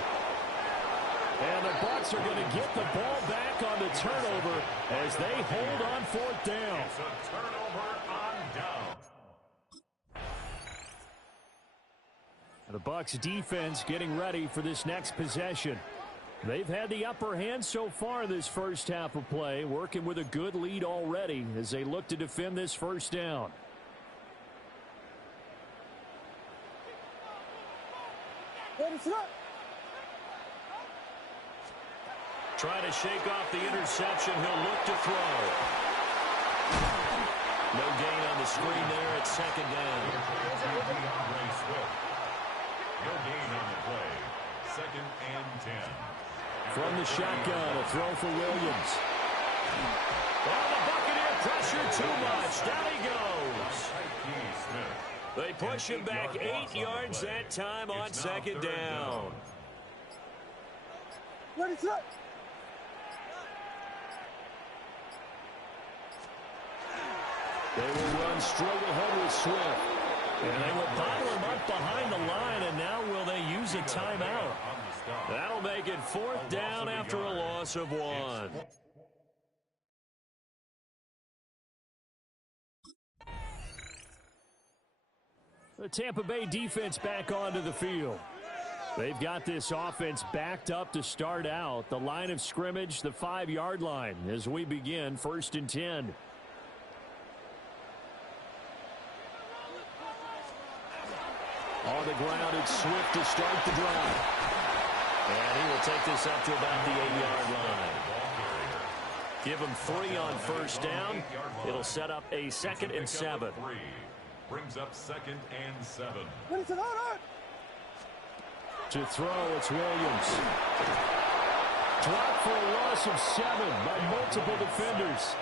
And the Bucs are going to get the ball back on the turnover as they hold on 4th down. It's a turnover on down. The Bucs defense getting ready for this next possession. They've had the upper hand so far this first half of play, working with a good lead already as they look to defend this first down. Trying to shake off the interception. He'll look to throw. No gain on the screen there at 2nd down. From the shotgun, a throw for Williams. Oh, the Buccaneer pressure too much. Down he goes. They push him back 8 yards that time on second down. Ready, set. They will run straight ahead with Swift. And they will bottle him up behind the line, and now will they use a timeout? That'll make it 4th down after a loss of 1. The Tampa Bay defense back onto the field. They've got this offense backed up to start out. The line of scrimmage, the 5-yard line, as we begin 1st and 10. On the ground, it's Swift to start the drive. And he will take this up to about the 8-yard line. Give him 3 on 1st down. It'll set up a 2nd and 7. Brings up 2nd and 7. To throw, it's Williams. Dropped for a loss of 7 by multiple defenders.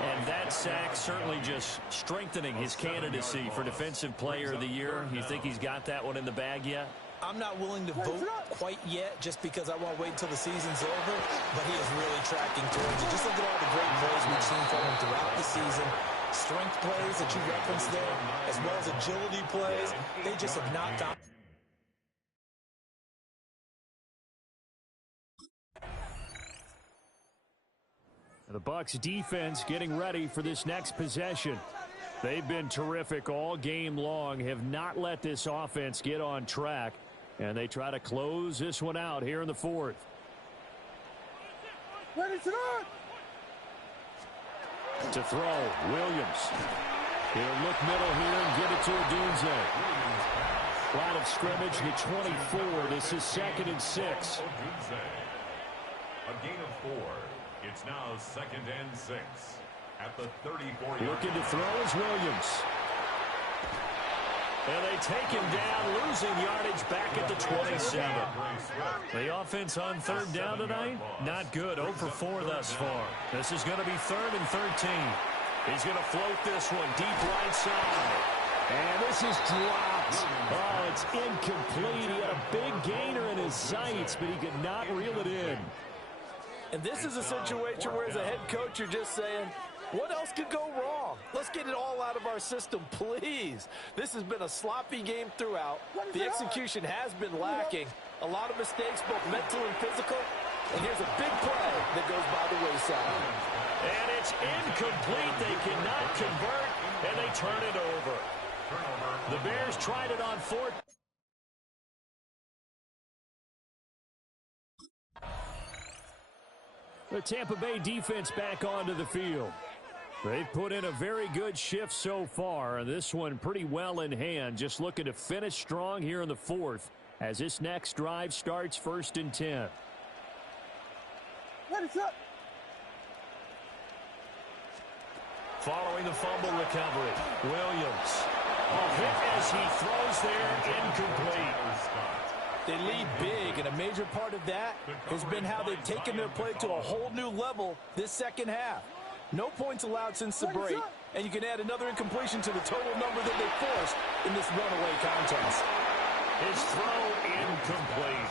And that sack certainly just strengthening his candidacy for Defensive Player of the Year. You think he's got that one in the bag yet? I'm not willing to vote quite yet just because I want to wait until the season's over, but he is really tracking towards it. Just look at all the great plays we've seen from him throughout the season. Strength plays that you referenced there, as well as agility plays. They just have not done. The Bucs defense getting ready for this next possession. They've been terrific all game long, have not let this offense get on track, and they try to close this one out here in the 4th. Ready, set. To throw, Williams. He'll look middle here and get it to Odunze. Line of scrimmage, the 24. This is 2nd and 6. A gain of 4. It's now 2nd and 6. At the 34-yard line. Looking to throw is Williams. And they take him down, losing yardage back at the 27. The offense on 3rd down tonight, not good. 0 for 4 thus far. This is going to be 3rd and 13. He's going to float this one deep right side. And this is dropped. Oh, it's incomplete. He had a big gainer in his sights, but he could not reel it in. And this is a situation where as a head coach, you're just saying, what else could go wrong? Let's get it all out of our system, please. This has been a sloppy game throughout. The execution has been lacking. A lot of mistakes, both mental and physical. And here's a big play that goes by the wayside. And it's incomplete. They cannot convert, and they turn it over. The Bears tried it on 4th. The Tampa Bay defense back onto the field. They've put in a very good shift so far, and this one pretty well in hand. Just looking to finish strong here in the 4th as this next drive starts 1st and 10. Ready, set. Following the fumble recovery, Williams. A hit as he throws there, incomplete. They lead big, and a major part of that has been how they've taken their play to a whole new level this second half. No points allowed since the break, and you can add another incompletion to the total number that they forced in this runaway contest. His throw incomplete.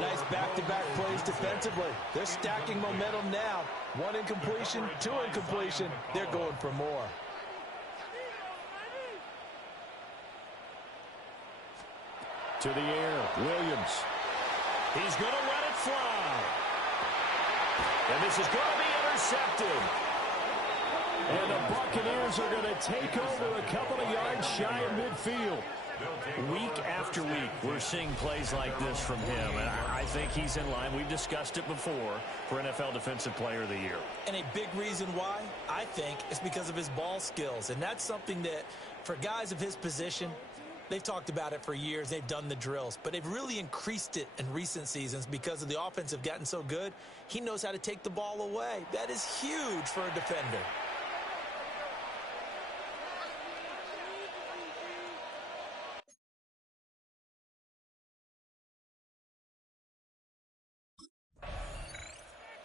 Nice back-to-back plays defensively. They're stacking momentum now. 1 incompletion, 2 incompletion. They're going for more. To the air, Williams. He's going to let it fly. And this is going to be intercepted. And the Buccaneers are going to take over a couple of yards shy of midfield. Week after week, we're seeing plays like this from him, and I think he's in line. We've discussed it before for NFL Defensive Player of the Year. And a big reason why, I think, is because of his ball skills. And that's something that, for guys of his position, they've talked about it for years. They've done the drills. But they've really increased it in recent seasons because of the offense have gotten so good. He knows how to take the ball away. That is huge for a defender.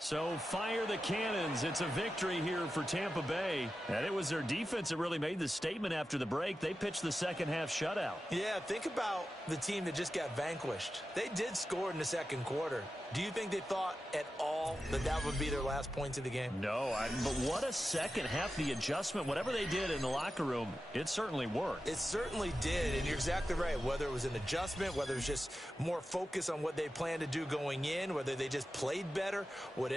So fire the cannons. It's a victory here for Tampa Bay. And it was their defense that really made the statement after the break. They pitched the second half shutout. Yeah, think about the team that just got vanquished. They did score in the second quarter. Do you think they thought at all that that would be their last points of the game? No, but what a second half. The adjustment, whatever they did in the locker room, it certainly worked. It certainly did, and you're exactly right. Whether it was an adjustment, whether it was just more focus on what they planned to do going in, whether they just played better, whatever.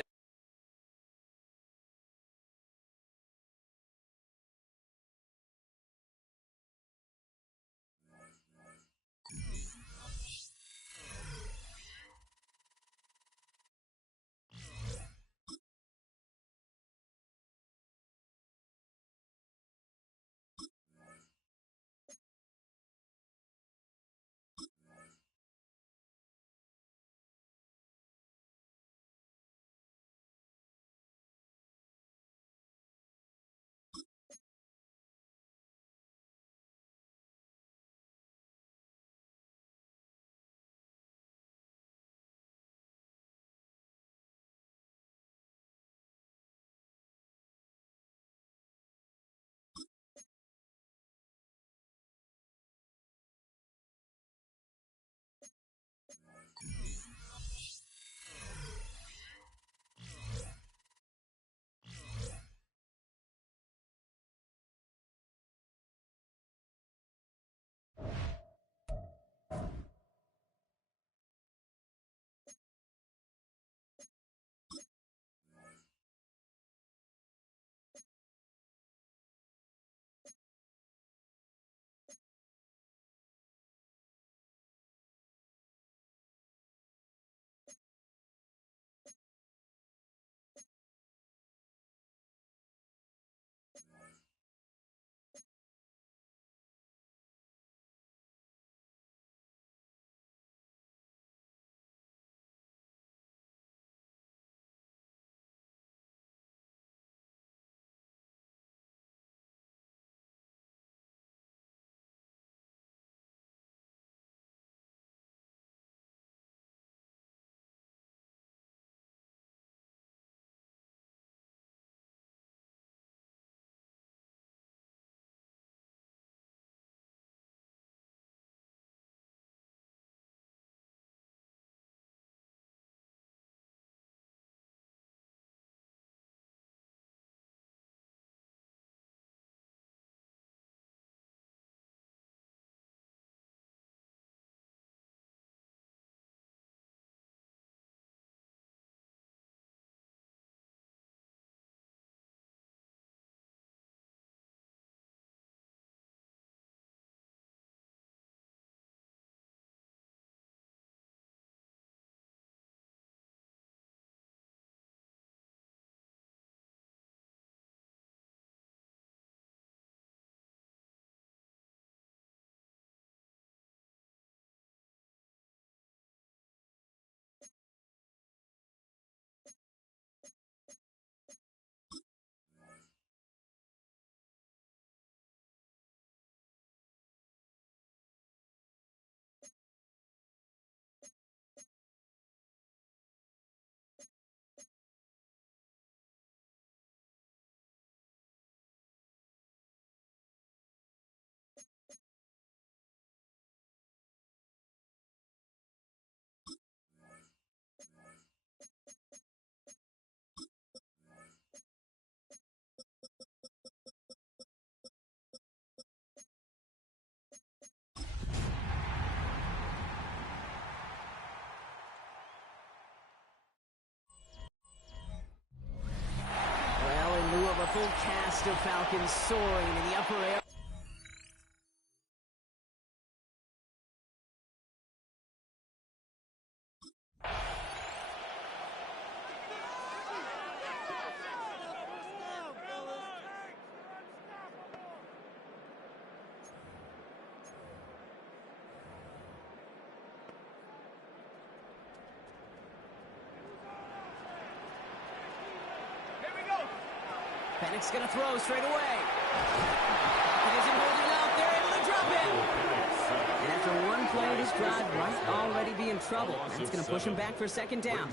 full cast of Falcons soaring in the upper air. Pennick's going to throw straight away. He isn't holding up. They're able to drop it. And after one play of the this drive might already be in trouble. That's going to push him back for second down.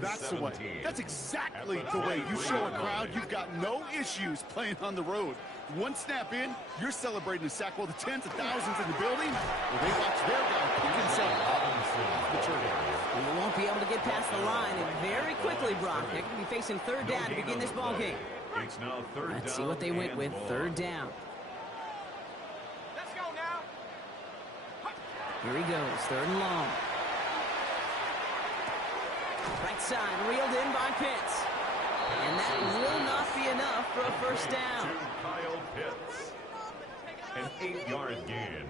That's the way. That's exactly the way you show a crowd you've got no issues playing on the road. One snap in, you're celebrating a sack while the tens of thousands in the building, well, they watch their guy pick himself off the turf. He won't be able to get past the line, and very quickly, Brock, they're going to be facing third down to begin this ball game. It's now third down. Let's see what they went with. Third down. Let's go now. Here he goes, third and long. Right side, reeled in by Pitts. And that will not be enough for a first down. Kyle Pitts. An 8-yard gain.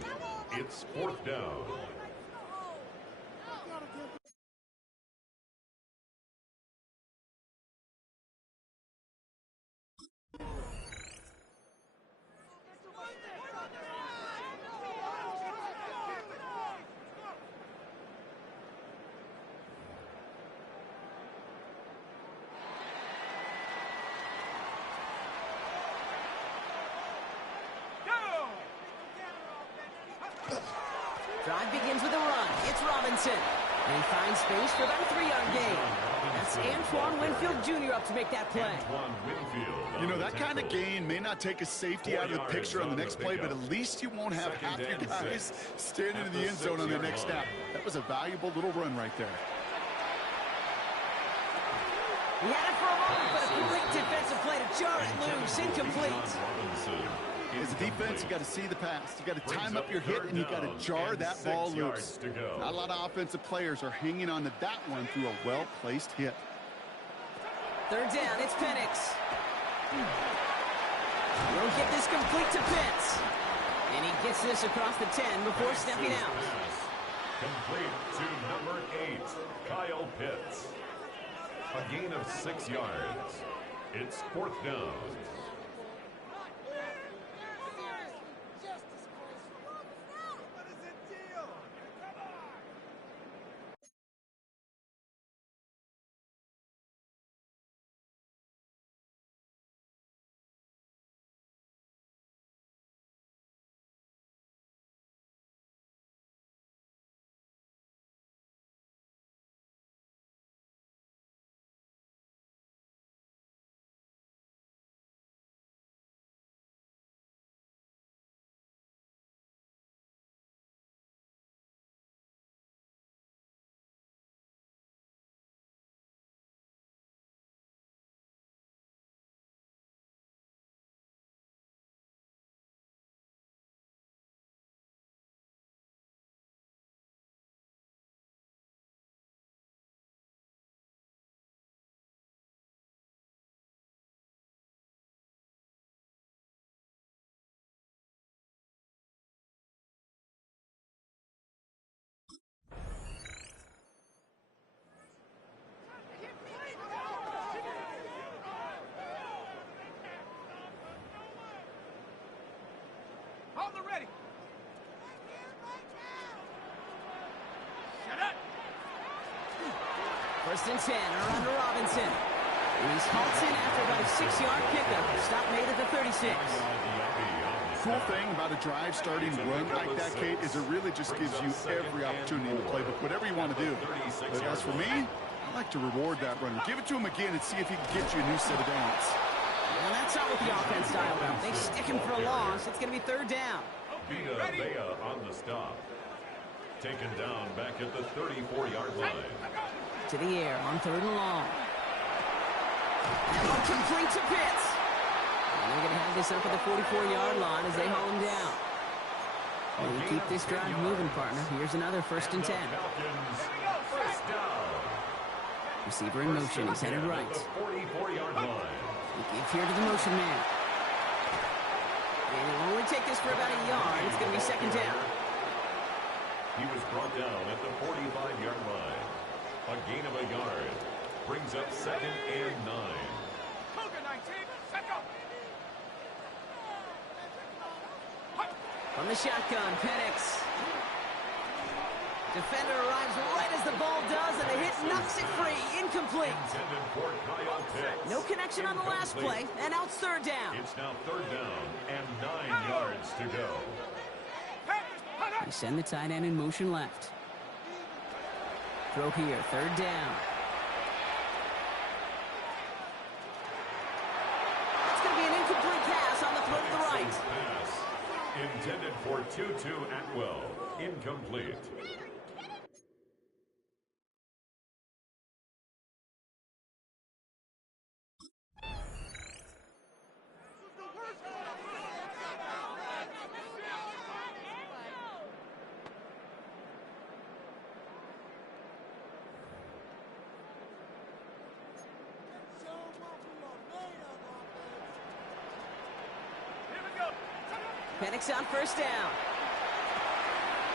It's fourth down. Drive begins with a run. It's Robinson. And he finds space for about a 3-yard gain. That's Antoine Winfield Jr. up to make that play. You know, that kind of gain may not take a safety out of the picture on the next play, but at least you won't have half your guys standing in the end zone on their next snap. That was a valuable little run right there. He had it for a moment, but a great defensive play to jar it loose. Incomplete. As a defense, you got to see the pass. You got to time up your hit, and you got to jar that ball loose. Not a lot of offensive players are hanging on to that one through a well-placed hit. Third down, it's Penix. Won't get this complete to Pitts. And he gets this across the 10 before stepping out. Complete to number 8, Kyle Pitts. A gain of 6 yards. It's fourth down. Hold the ready. Shut up. First and 10, around to Robinson. He's halted after about a 6-yard pickup. Stop made at the 36. Cool thing about a drive starting run like that, Kate, is it really just gives you every opportunity in the playbook, whatever you want to do. But as for me, I like to reward that runner. Give it to him again and see if he can get you a new set of downs. Well, that's not what the offense style about. They stick him for a loss. It's going to be third down. Vita Vea on the stop. Taken down back at the 34-yard line. To the air on third and long. And one complete to Pitts. And they're going to have this up at the 44-yard line as they haul him down. And we keep this drive moving, partner. Here's another first and 10. First down. Receiver in motion. He's headed right. 44-yard line. We give here to the motion man. And he'll only take this for about a yard. It's going to be second down. He was brought down at the 45-yard line. A gain of a yard. Brings up second and 9. Cougar 19, set go. From the shotgun, Penix. Defender arrives right as the ball does, and the hit knocks it free. Incomplete. No connection on the last play, and now it's third down. It's now third down and 9 yards to go. They send the tight end in motion left. Throw here, 3rd down. It's going to be an incomplete pass on the throw to the right. Pass intended for Tutu Atwell. Incomplete. Penix on 1st down.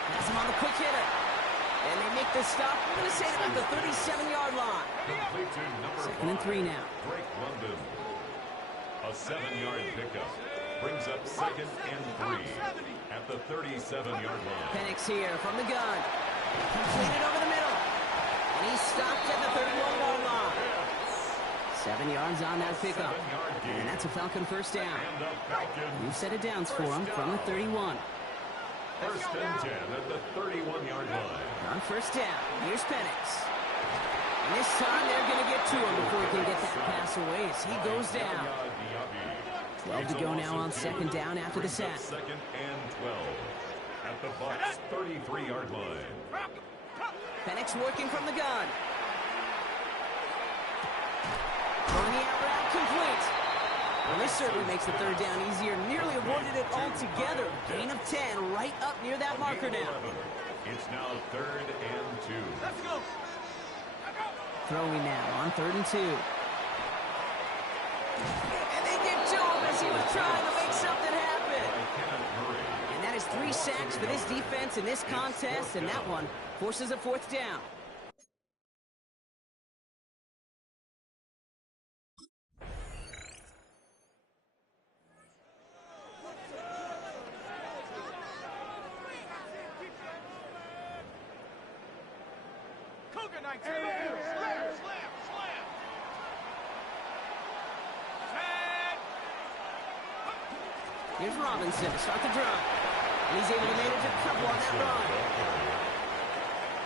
Pass him on the quick hitter. And they make the stop. We're going to say about the 37-yard line. Complete to number 2nd and 3 now. Drake London. A 7-yard pickup. Brings up 2nd and 3 at the 37-yard line. Penix here from the gun. Completed over the middle. And he's stopped at the 31-yard line. 7 yards on that pickup. And that's a Falcon 1st down. New set of downs for him from the 31. 1st and 10 at the 31-yard line. On 1st down, here's Penix. And this time they're going to get to him before he can get that pass away as he goes down. 12 to go now on 2nd down after the sack. 2nd and 12 at the Bucs 33-yard line. Penix working from the gun. Throwing the out route complete. Well, this certainly makes the 3rd down easier. Nearly avoided it altogether. Gain of 10 right up near that marker now. It's now 3rd and 2. Let's go. Throwing now on 3rd and 2. And they get to him as he was trying to make something happen. And that is 3 sacks for this defense in this contest, and that one forces a 4th down. Here's Robinson to start the drive. And he's able to manage a couple on that run.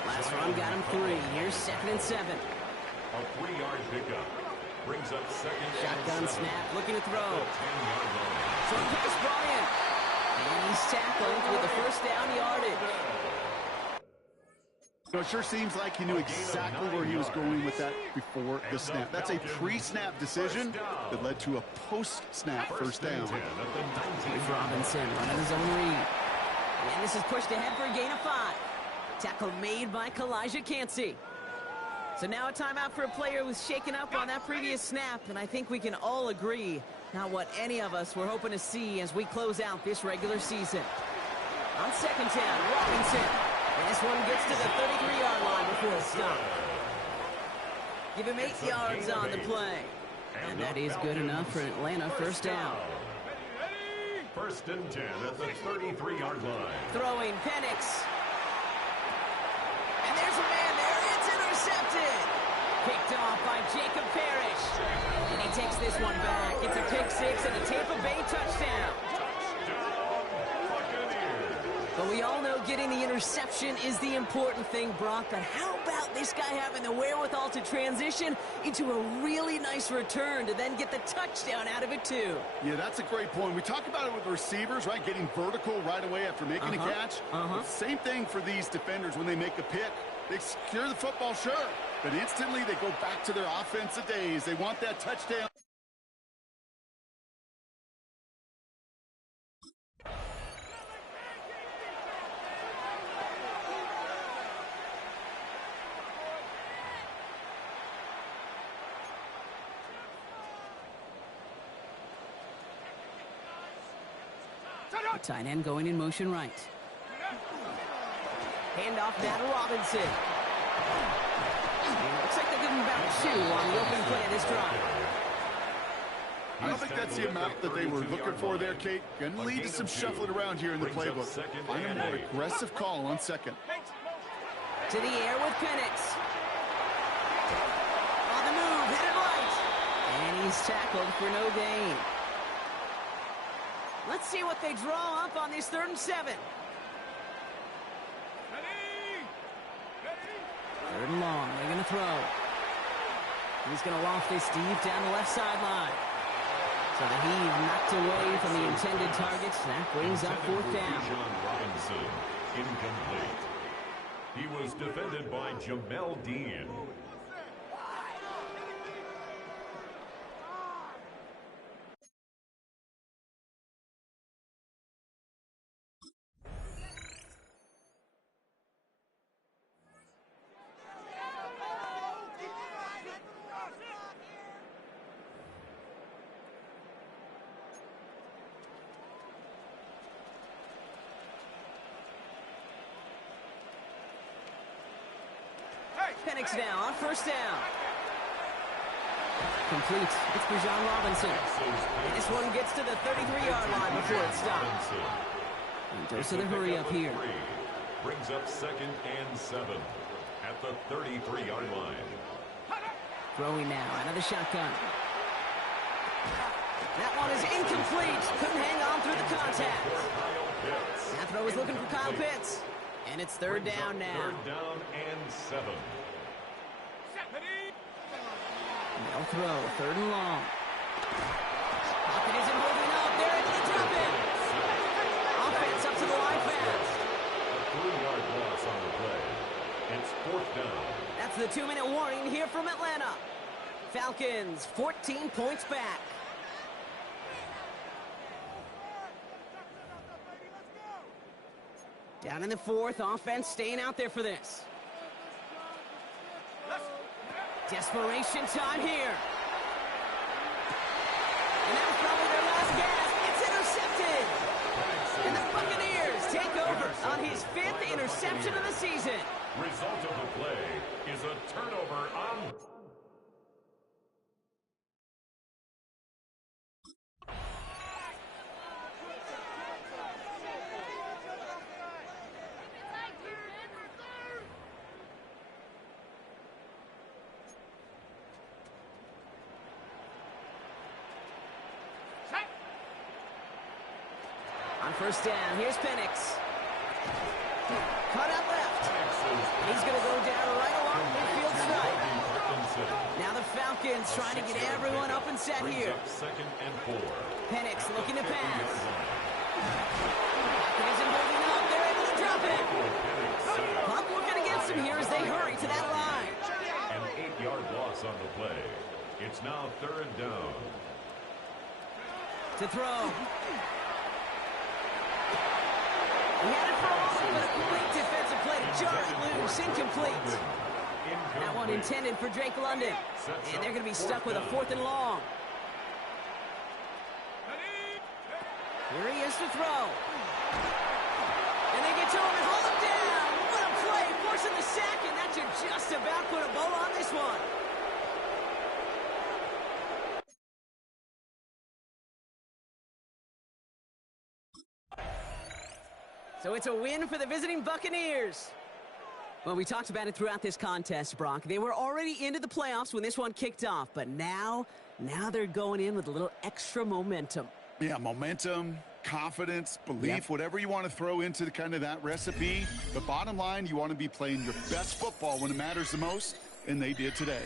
Last run got him 3. Here's 2nd and 7. A 3-yard pickup. Brings up 2nd Shotgun and 7. snap, looking to throw. 10-yard line. Short pass brought in. And he's tackled with the 1st down yardage. So it sure seems like he knew exactly where he was going with that before the snap. That's a pre-snap decision that led to a post-snap 1st down. Here's Robinson running his own read. And this is pushed ahead for a gain of 5. Tackle made by CHRONICLEZzz. So now a timeout for a player who was shaken up on that previous snap, and I think we can all agree not what any of us were hoping to see as we close out this regular season. On 2nd down, Robinson. And this one gets to the 33-yard line before a stop. Give him 8 yards on the play. And that is good enough for Atlanta 1st down. 1st and 10 at the 33-yard line. Throwing Penix. And there's a man there. It's intercepted. Picked off by Jacob Parrish. And he takes this one back. It's a pick 6 and a Tampa Bay touchdown. But we all know getting the interception is the important thing, Brock. But how about this guy having the wherewithal to transition into a really nice return to then get the touchdown out of it, too? Yeah, that's a great point. We talk about it with receivers, right? Getting vertical right away after making a catch. Same thing for these defenders when they make a pick. They secure the football, sure. But instantly they go back to their offensive days. They want that touchdown. The tight end going in motion right. Hand off now to Robinson. And looks like they're giving him about 2 on the opening play of this drive. I don't think that's the amount that they were looking for there, Kate. Going to lead to some shuffling around here in the playbook. Find a more aggressive call on 2nd. To the air with Penix. On the move, hit it right. And he's tackled for no gain. Let's see what they draw up on this 3rd and 7. throw. He's going to loft this deep down the left sideline. So the heave knocked away from the intended targets. That brings up fourth down. Robinson, incomplete. He was defended by Jamel Dean. Penix now on first down. Complete. It's Bijan Robinson. And this one gets to the 33-yard line before it stops. And goes to the hurry up here. Brings up 2nd and 7 at the 33-yard line. Throwing now out of the shotgun. That one is incomplete. Couldn't hang on through the contact. That throw is looking for Kyle Pitts. And it's third down now. Third down and 7. They'll throw, 3rd and long. Pocket isn't holding up. They're able to drop it. Offense up to the line fast. A 3-yard loss on the play. It's 4th down. That's the 2-minute warning here from Atlanta. Falcons, 14 points back. Down in the 4th, offense staying out there for this. Desperation time here. And that was probably their last gasp. It's intercepted. And the Buccaneers take over on his 5th interception of the season. Result of the play is a turnover on... On first down, here's Penix. Cut out left. He's going to go down right along the midfield stripe. Now the Falcons trying to get everyone up and set here. 2nd and 4. Penix looking to pass. Pocket isn't holding up. They're able to drop it. Pump looking against him here as they hurry to that line. An 8-yard loss on the play. It's now 3rd down. To throw. He had it for a moment, but a quick defensive play to jar it loose. Incomplete. That one intended for Drake London. And they're going to be stuck with a 4th and long. Here he is to throw. And they get to him and hold him down. What a play, forcing the sack, and that should just about put a bow on this one. So it's a win for the visiting Buccaneers. Well, we talked about it throughout this contest, Brock. They were already into the playoffs when this one kicked off, but now they're going in with a little extra momentum. Yeah, momentum, confidence, belief, whatever you want to throw into the kind of that recipe. The bottom line, you want to be playing your best football when it matters the most, and they did today.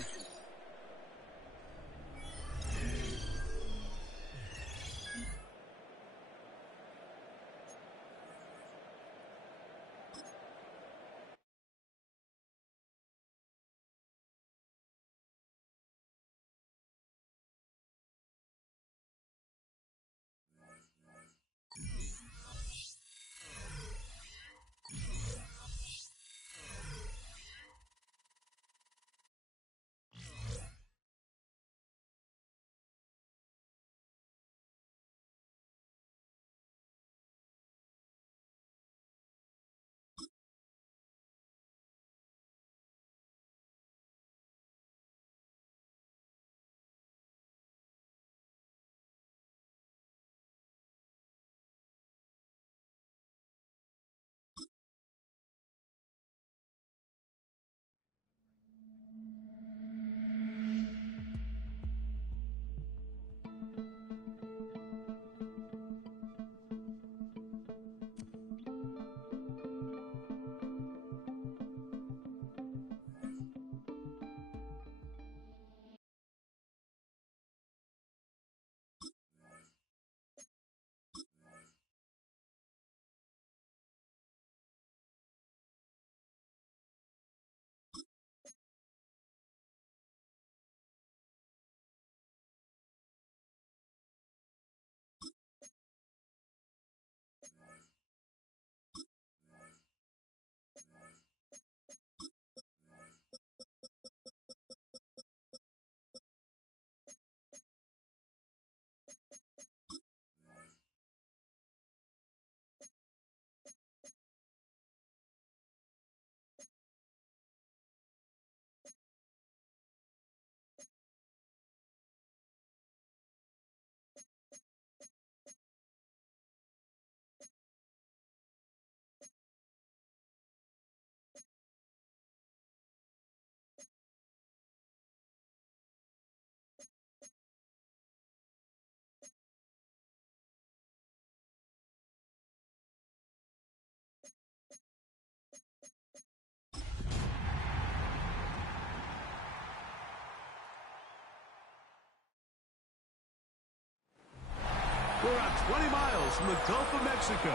We're about 20 miles from the Gulf of Mexico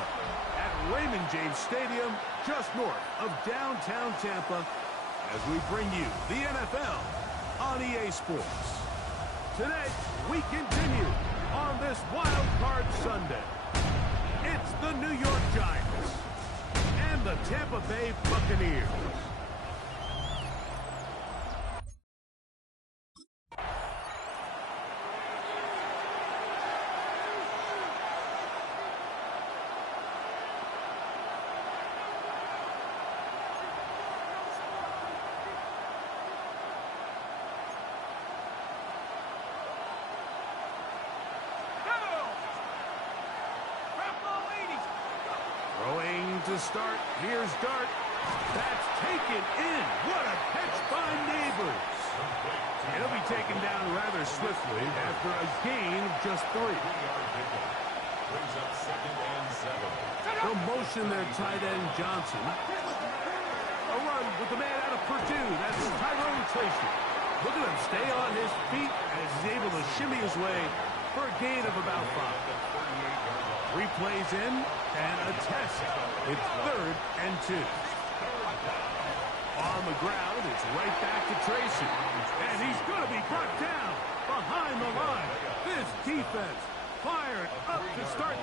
at Raymond James Stadium, just north of downtown Tampa, as we bring you the NFL on EA Sports. Today, we continue on this Wild Card Sunday. It's the New York Giants and the Tampa Bay Buccaneers. To start, here's Dart. That's taken in. What a catch by Neighbors. He'll be taken down rather swiftly after a gain of just 3. The motion there, tight end Johnson. A run with the man out of Purdue. That's Tyrone Tracy. Look at him stay on his feet as he's able to shimmy his way for a gain of about 5. 3 plays in and a test. It's 3rd and 2. On the ground, it's right back to Tracy. And he's going to be brought down behind the line. This defense fired up to start.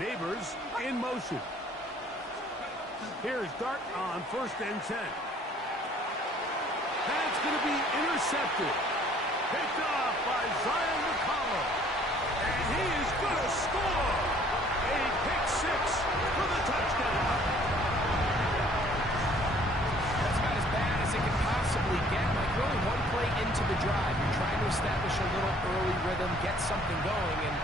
Neighbors in motion. Here's Dart on 1st and 10. That's going to be intercepted. Picked off by Zion McCollum. And he is going to score. A pick 6 for the touchdown. That's about as bad as it can possibly get. Like really one play into the drive. You're trying to establish a little early rhythm, get something going, and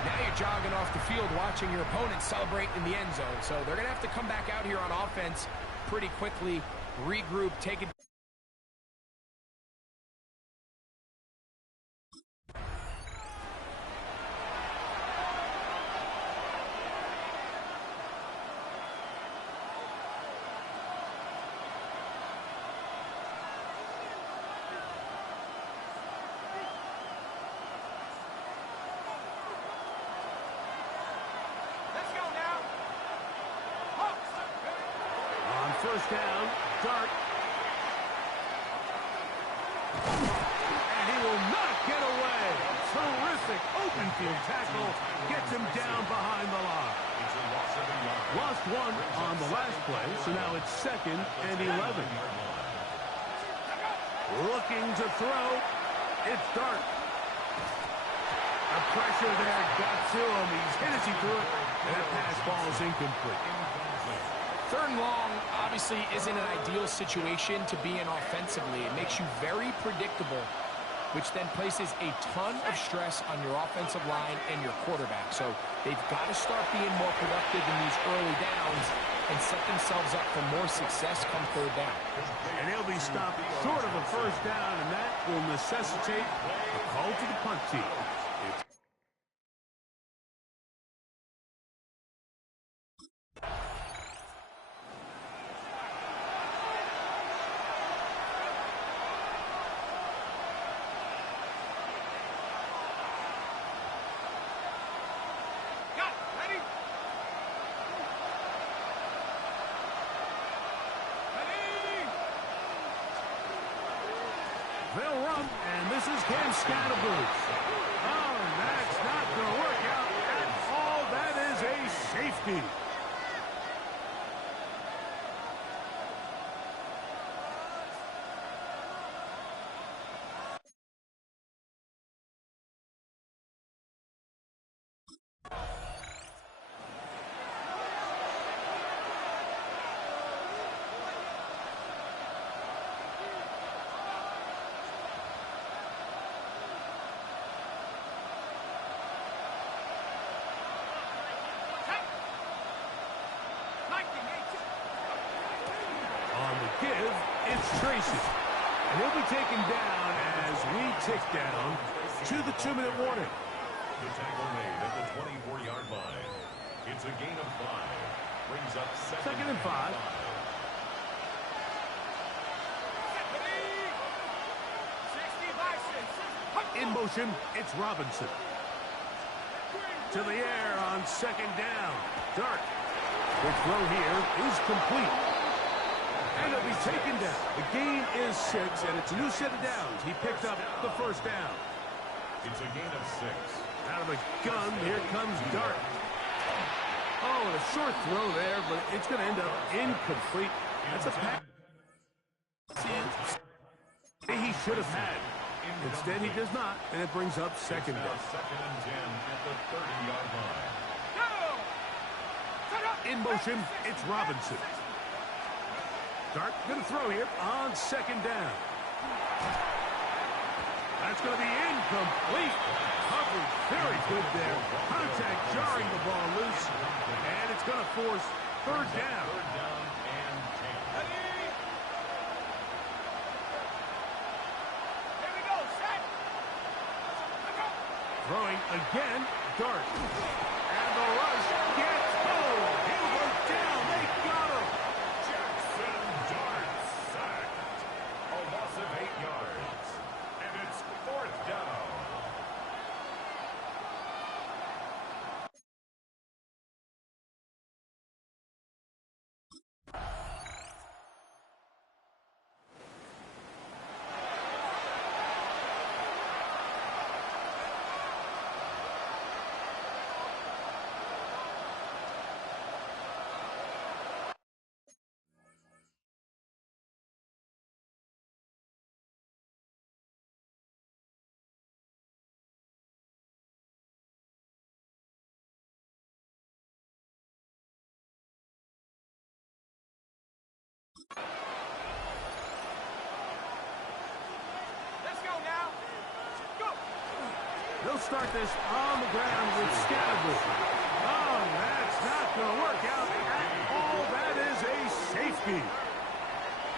now you're jogging off the field watching your opponent celebrate in the end zone. So they're going to have to come back out here on offense pretty quickly, regroup, take it. First down, Dart. And he will not get away. Terrific open field tackle. Gets him down behind the line. Lost 1 on the last play, so now it's 2nd and 11. Looking to throw. It's Dart. The pressure there got to him. He's hit as he threw it. And that pass ball is incomplete. 3rd and long obviously isn't an ideal situation to be in offensively. It makes you very predictable, which then places a ton of stress on your offensive line and your quarterback. So they've got to start being more productive in these early downs and set themselves up for more success come 3rd down. And they'll be stopped short of a 1st down, and that will necessitate a call to the punt team. They'll run, and this is Cam Scatterboots. Oh, that's not going to work out at all. That is a safety. give, it's Tracy. And he'll be taken down as we tick down to the 2-minute warning. The tackle made at the 24-yard line. It's a gain of 5. Brings up second and 5. In motion, it's Robinson. To the air on 2nd down. Dart. The throw here is complete. And it'll be taken down. The gain is 6, and it's a new set of downs. He picked up the 1st down. It's a gain of 6. Out of the gun, here comes Dart. Oh, and a short throw there, but it's going to end up incomplete. That's a pass he should have had. Instead, he does not, and it brings up 2nd down. 2nd and 10 at the 30-yard line. In motion, it's Robinson. Dart going to throw here on 2nd down. That's going to be incomplete. Coverage very good there. Contact jarring the ball loose, and it's going to force 3rd down. 3rd down and 10. Throwing again, Dart. And the rush gets home. He'll go down. They got him. Jackson Dart sacked. A loss of 8 yards. And it's 4th down. They'll start this on the ground with Scattergood. Oh, that's not going to work out at all. That is a safety.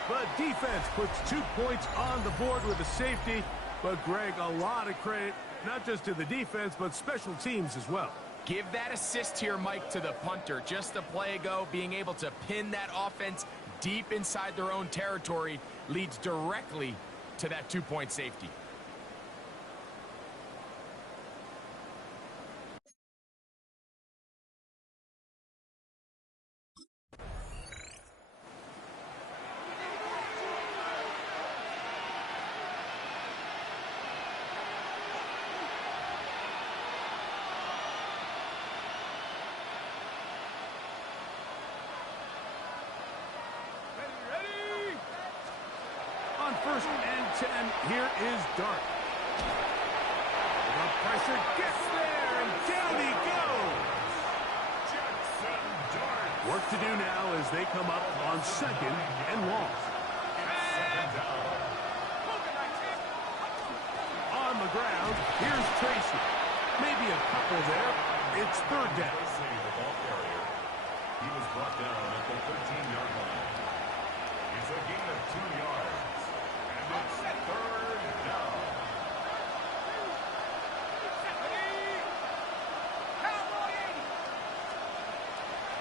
But defense puts 2 points on the board with a safety. But, Greg, a lot of credit, not just to the defense, but special teams as well. Give that assist here, Mike, to the punter. Just a play ago, being able to pin that offense deep inside their own territory leads directly to that 2-point safety. On 1st and 10, here is Dart. The pressure gets there, and down he goes. Jackson Dart. Work to do now as they come up on 2nd and long. On the ground, here's Tracy. Maybe a couple there. It's 3rd down. The ball carrier. He was brought down at the 13-yard line. It's a gain of 2 yards. And it's 3rd down.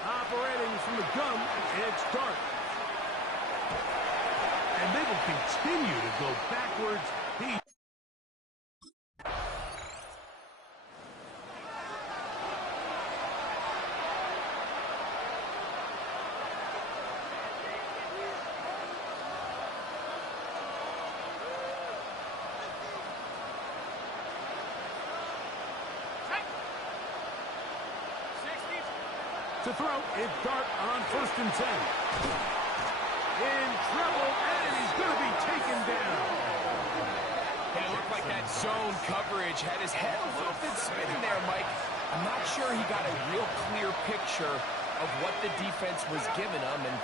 Operating from the gun, it's Dart. And they will continue to go backwards. To throw, it's Dart on 1st and 10. In trouble, and he's going to be taken down. It looked like that zone coverage had his head a little bit spinning there, Mike. I'm not sure he got a real clear picture of what the defense was giving him, and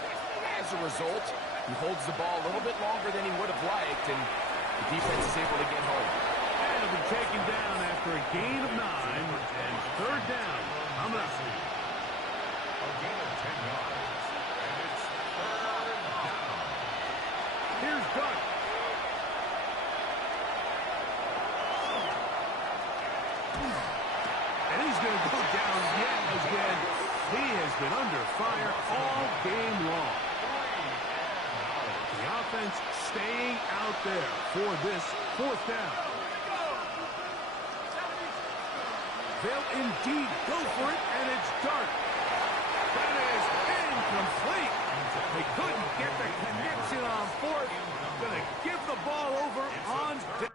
as a result, he holds the ball a little bit longer than he would have liked, and the defense is able to get home. And he'll be taken down after a gain of 9, and 3rd down. Coming up. A gain of 10 yards. And it's 3rd down. Dart. And he's going to go down yet again. He has been under fire all game long. The offense staying out there for this fourth down. They'll indeed go for it, and it's Dart. That is incomplete. They couldn't get the connection on fourth. Going to give the ball over on down.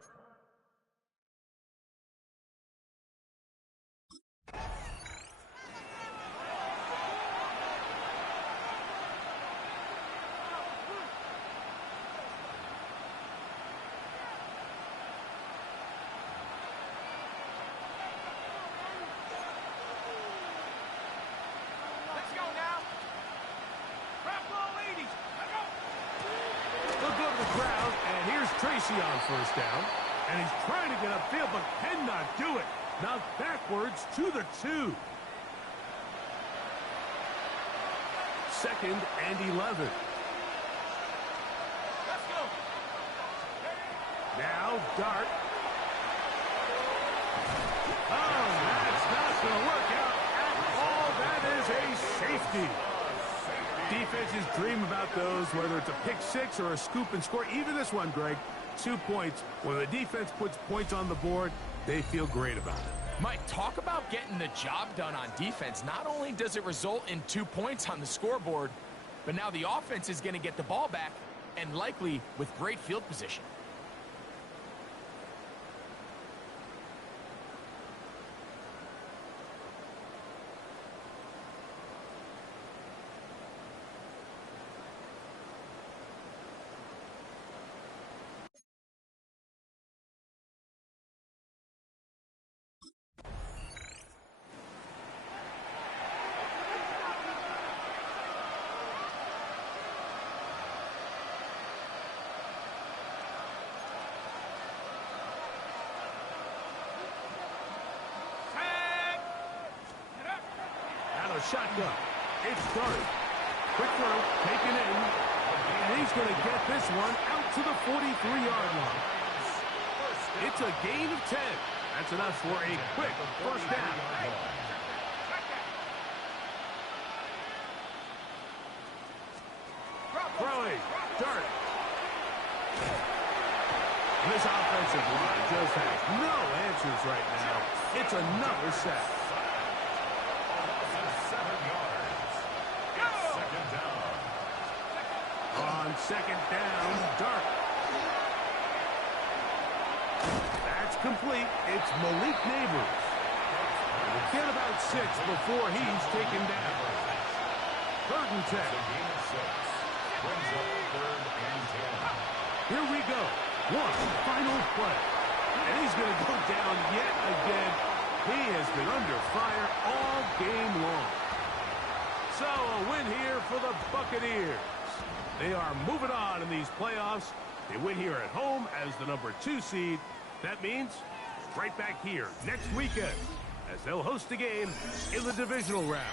Tracy on first down, and he's trying to get upfield, but cannot do it. Now backwards to the 2. Second and 11. Let's go. Now Dart. Oh, that's not going to work out at all. That is a safety. Defenses dream about those, whether it's a pick six or a scoop and score. Even this one, Greg, 2 points. When the defense puts points on the board, they feel great about it. Mike, talk about getting the job done on defense. Not only does it result in 2 points on the scoreboard, but now the offense is going to get the ball back, and likely with great field position. Shotgun. It's Dart. Quick throw, taken in. And he's going to get this one out to the 43-yard line. It's a gain of 10. That's enough for a quick first down. Throwing. Dart. This offensive line just has no answers right now. It's another sack. On second down, Dart. That's complete. It's Malik Neighbors. We'll get about 6 before he's taken down. 3rd and 10. Here we go. One final play. And he's going to go down yet again. He has been under fire all game long. So a win here for the Buccaneers. They are moving on in these playoffs. They win here at home as the number 2 seed. That means right back here next weekend as they'll host a game in the divisional round.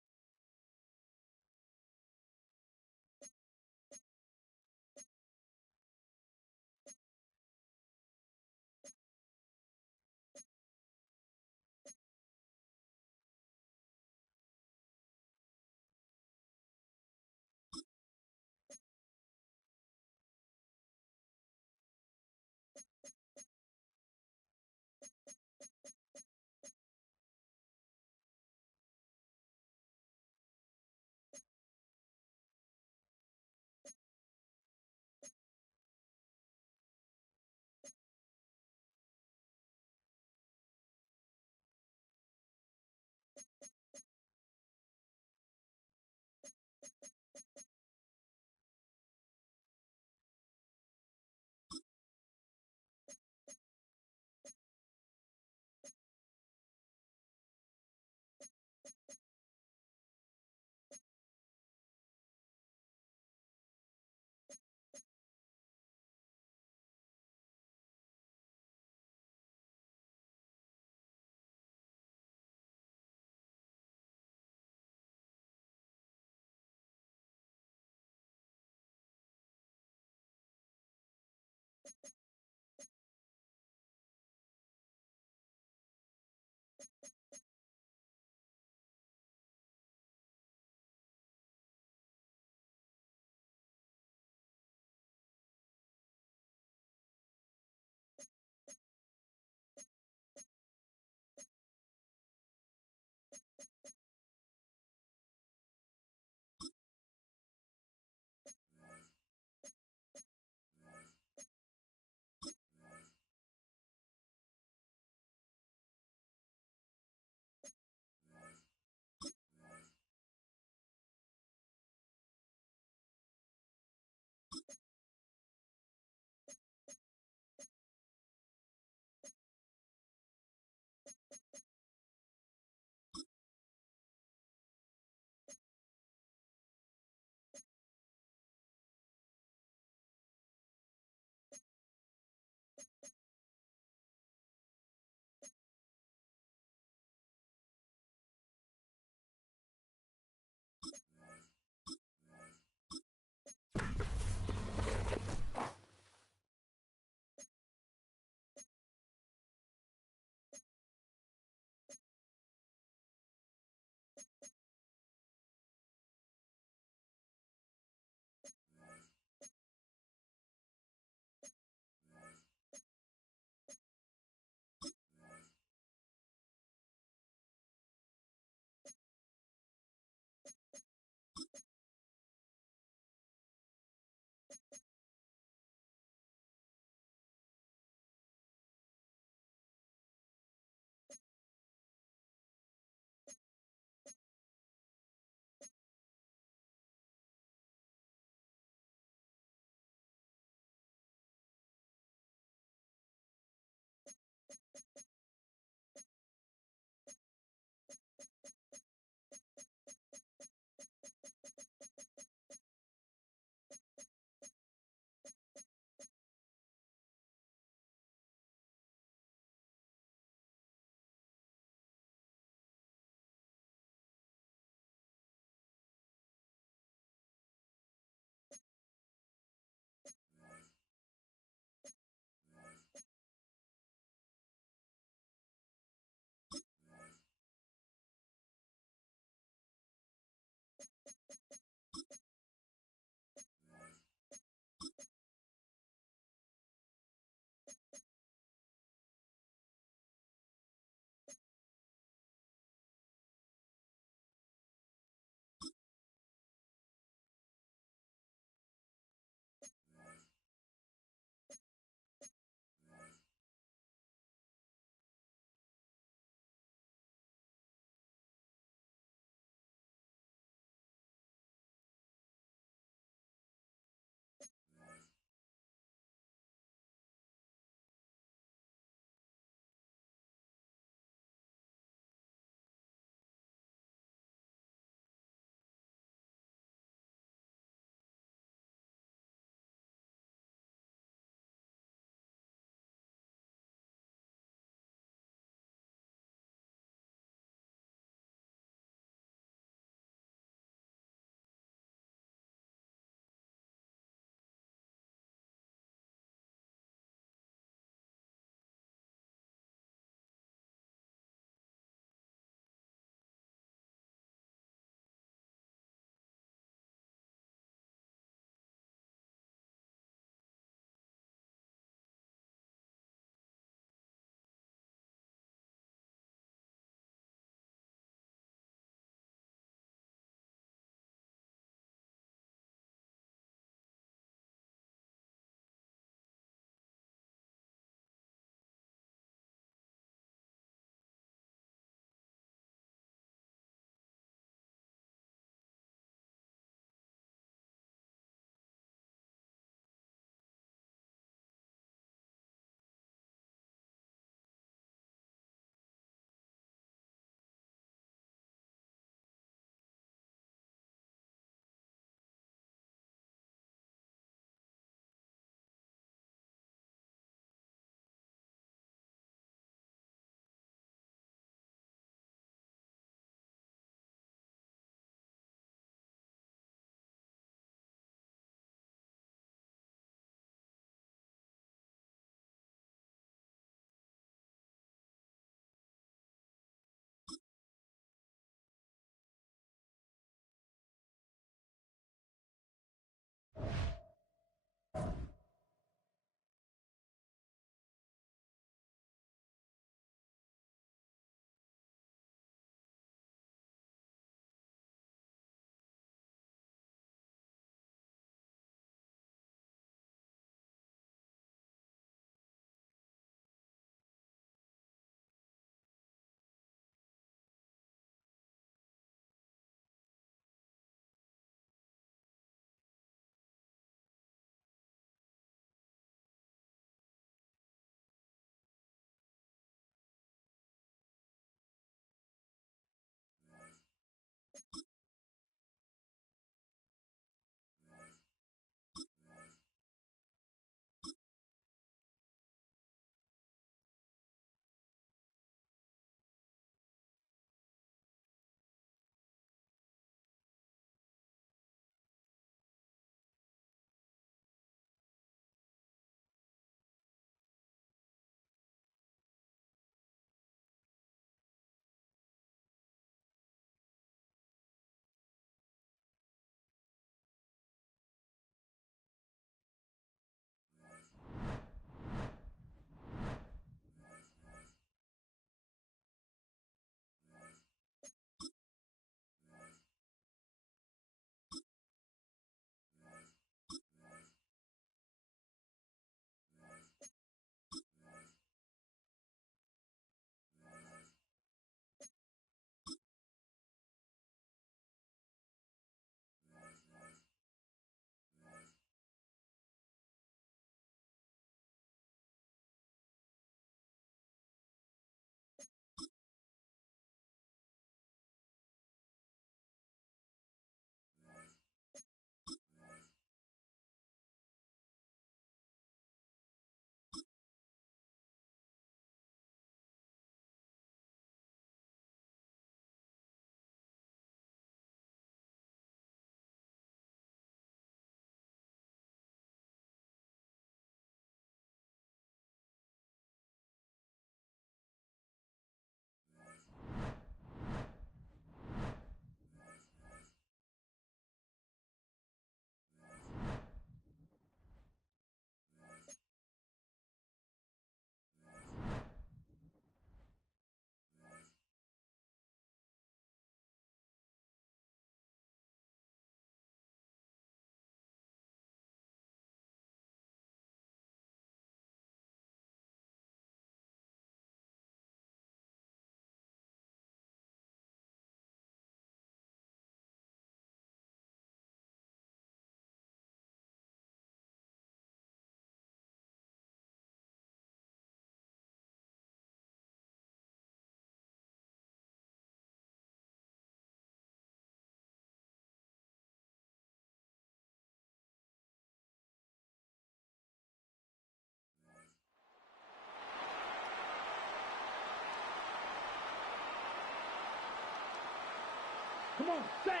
Come on, set.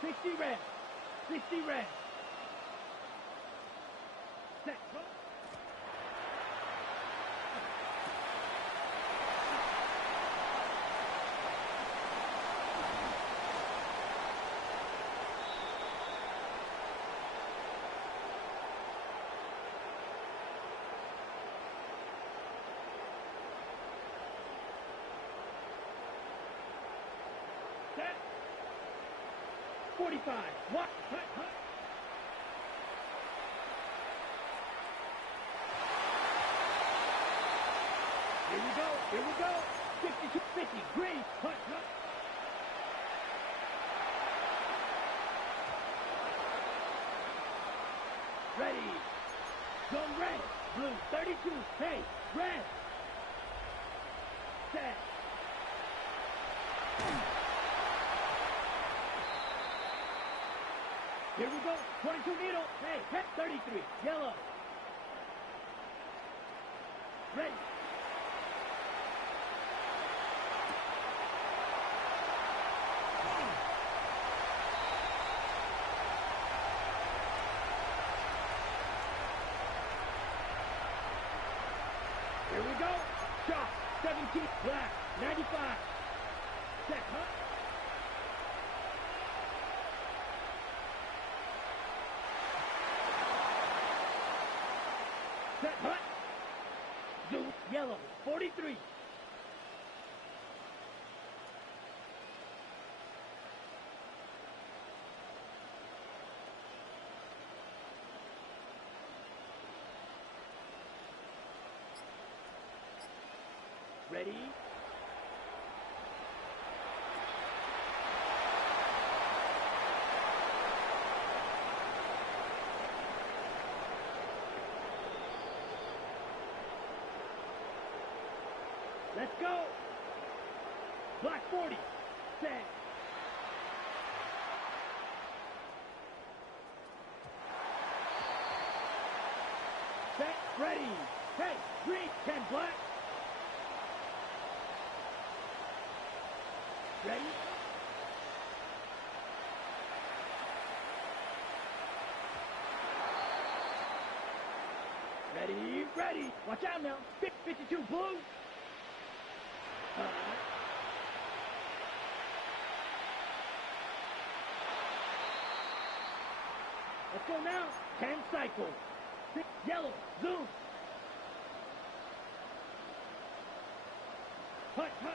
60 red. 60 red. Set. Go. Set. 45. What? Hut, hut. Here we go. Here we go. 62, 50. Green. Hut, hut. Ready. Go red. Blue. 32. Hey, red. Set. Here we go. 22 needle. Hey, heck, 33. Yellow. Ready. Here we go. Shot. 17. Black. 95. Set. Huh? Set. Hut. Zoom. Yellow. 43. Ready? Let's go. Black 40. Set. Set. Ready. Hey, green. 10 black. Ready? Ready, ready. Watch out now. 52 blue. Let's go now. 10 cycle. 6 yellow. Zoom. Hut, hut.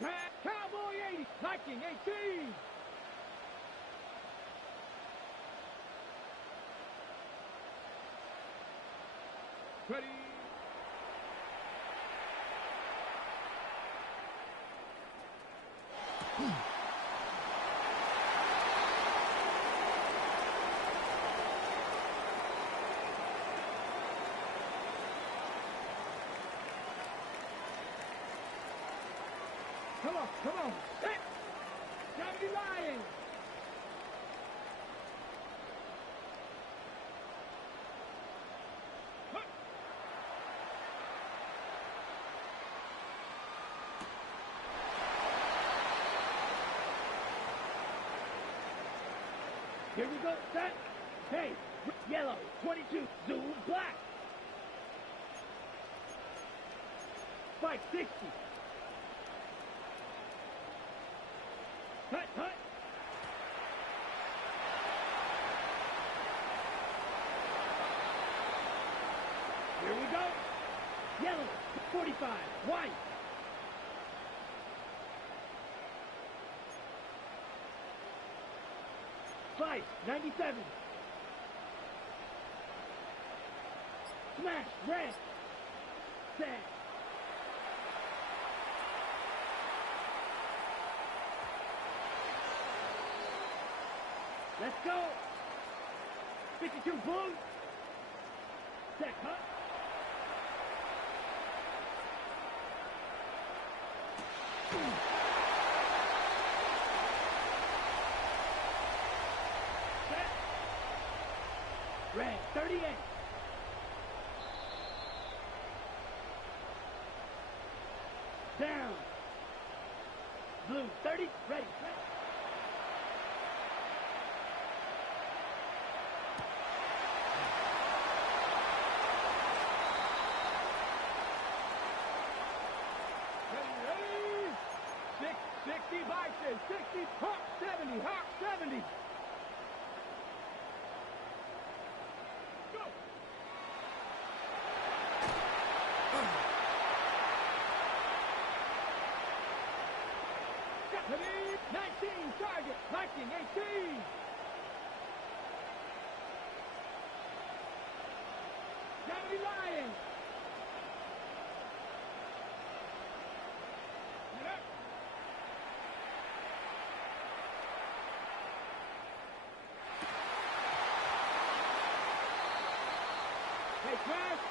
Cowboy 80. Viking 18. Ready. Come on, come on. Set. Gotta be lying. Here we go, set. Hey, yellow, 22, zoom, black. Spike, 60. Hut, hut. Here we go. Yellow, 45, white. Fight, 97. Smash, red. Set. Let's go. 52 blue. Set, cut. Red, 38. Down. Blue, 30. Ready, set. Ready. 60 Bison, 60, Hawk 70, Hawk 70. Ready, 19, target, Viking 18. Gotta be lying. Get up. Hey, crash.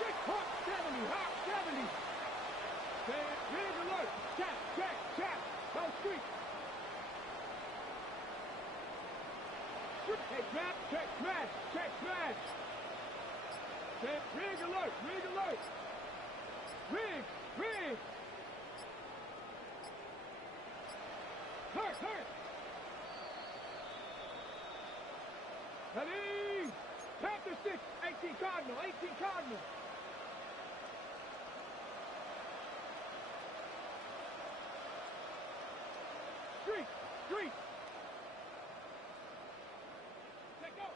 6, Hawk 70, Hawk 70. Red alert. Tap, check, check. Go street. Hey, trap, check, smash, check, smash. Rig alert, rig alert. Rig, rig. Hurt, hurt. Ready. Panther 6, 18 Cardinal, 18 Cardinal. Street, street. Let go.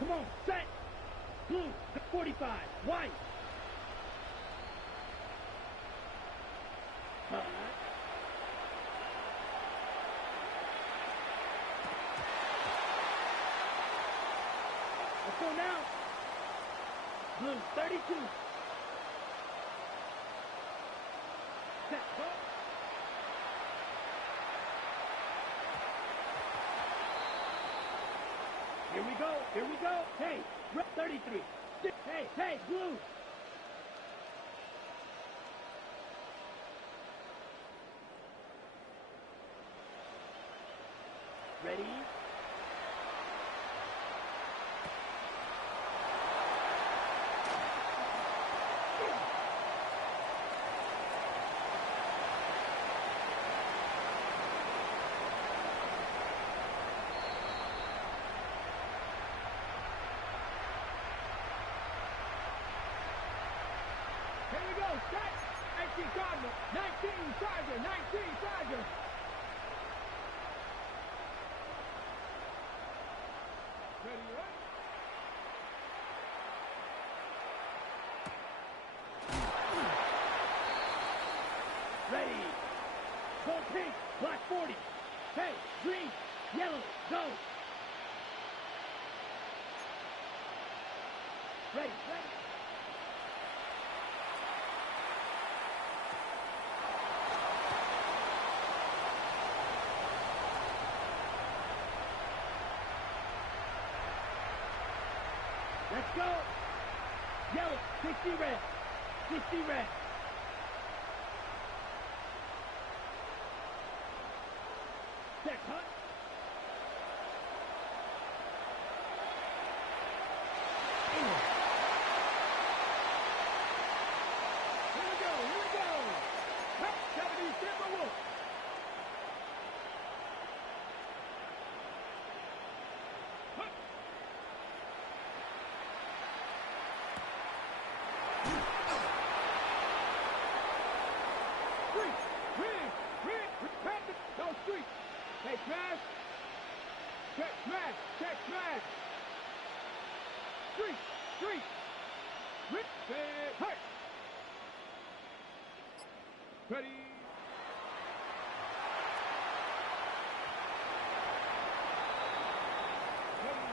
Come on, set. Blue, 45, white. Let's go now. Blue, 32. Set, go. Here we go, here we go. Hey, red 33. Hey, hey, blue. Ready? Charger, 19 Charger. Ready, right? Ready. Go pink, black 40. Hey, green, yellow, go. Ready, ready. Let's go. Yellow, 60 red. 60 red. Set cut. Here we go, here we go. Top 70 Timberwolves. Hut. Street, red, pass it, go street. Hey, smash. Check, smash, check, smash. Street, rip, set, hut. Ready.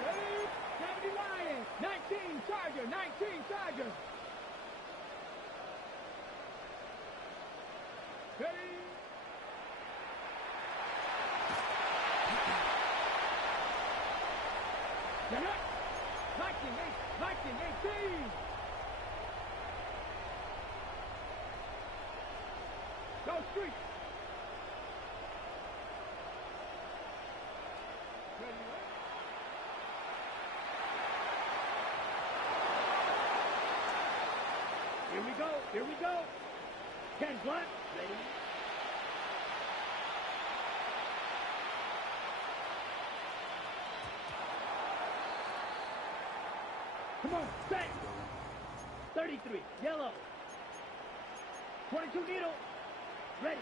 Ready, 70 Lions, 19 Charger, 19 Charger. Ready. Get up. Lightning 18. Go street. Ready, right? Here we go, here we go. 10 black, ready. Come on, set. 33, yellow. 22 needle, ready.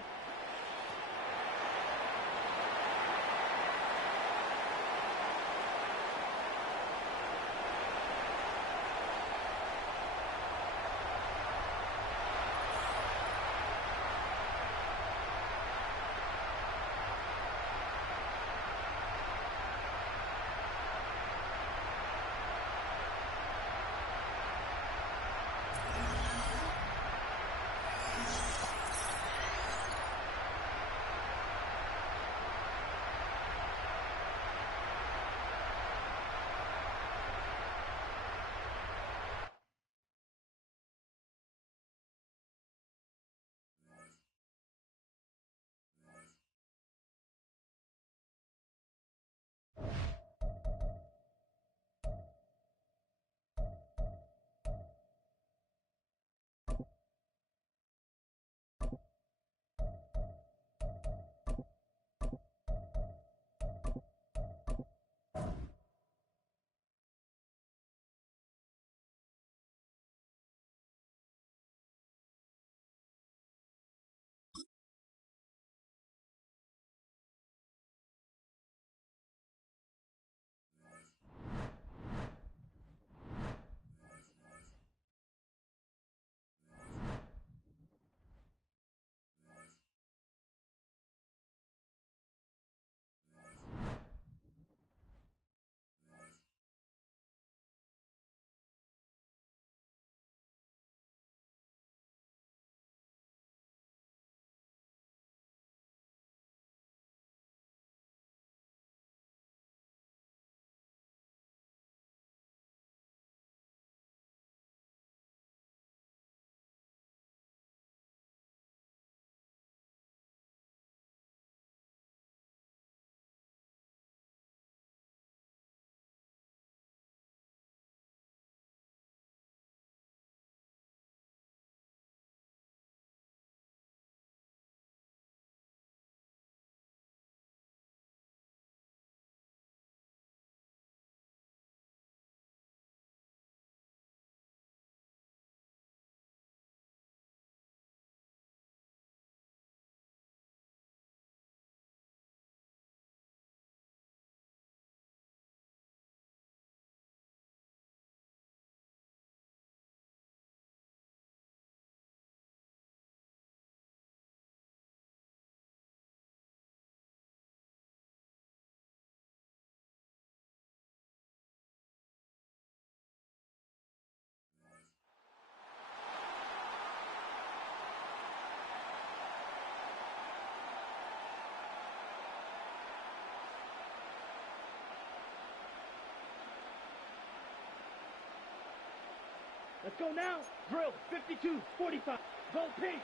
Let's go now. Drill, 52, 45. Go pink.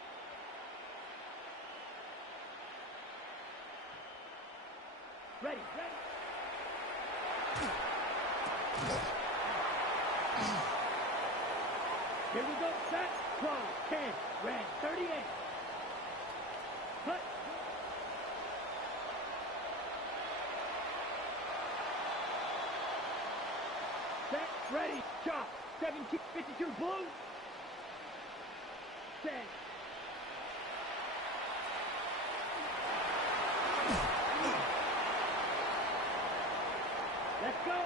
Ready, ready. Here we go, set, cross, 10, red, 38. Cut. Set, ready, chop, 17, 52, blue. Set. Let's go.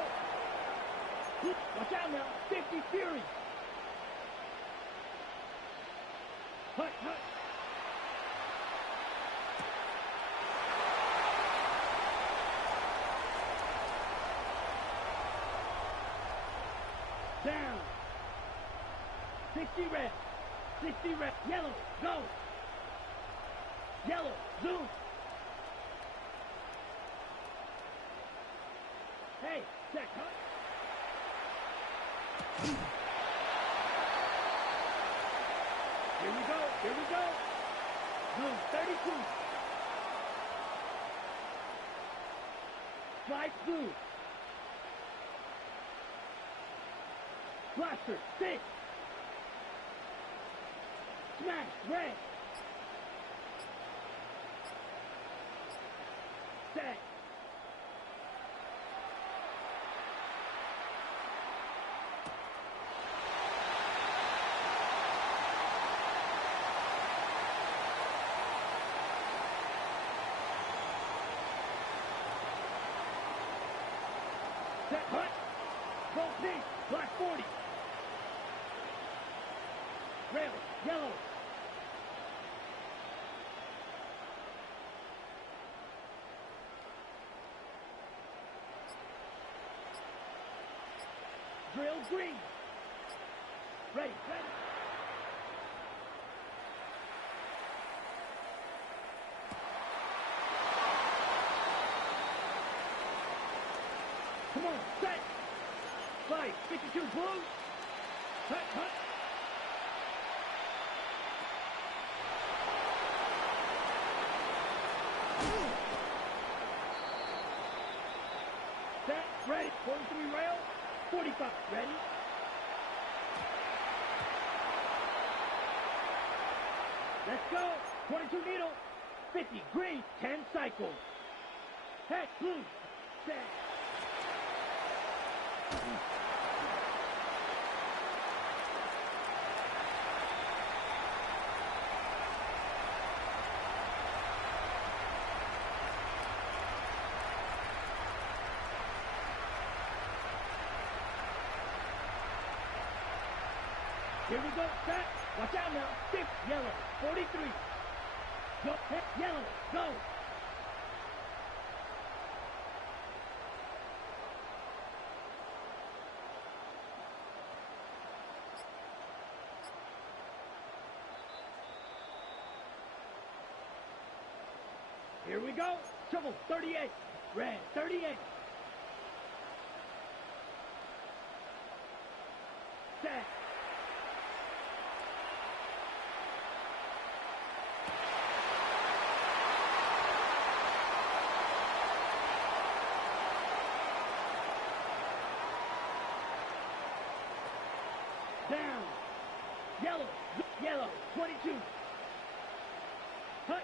Watch out now, 50 Fury. Hut, hut. Down. 60 red. 60 red. Yellow. Go. Yellow. Zoom. Hey, check, hut. Here we go. Here we go. Zoom. 32. Slide blue. Blaster, 6. Smash, red. Set. Set, hut. Go pink, black 40. Red, yellow. Drill green. Ready, ready. Come on, set. Fight, 52 blue. Hut, hut. Set, ready, 43 rail, 45, ready. Let's go, 22 needle, 50, green, 10 cycles. Head, blue, set. Here we go, set. Watch out now. 6, yellow, 43. Go, head, yellow, go. Here we go. Trouble, 38. Red, 38. Set. Down. Yellow. Yellow. 22. Hut.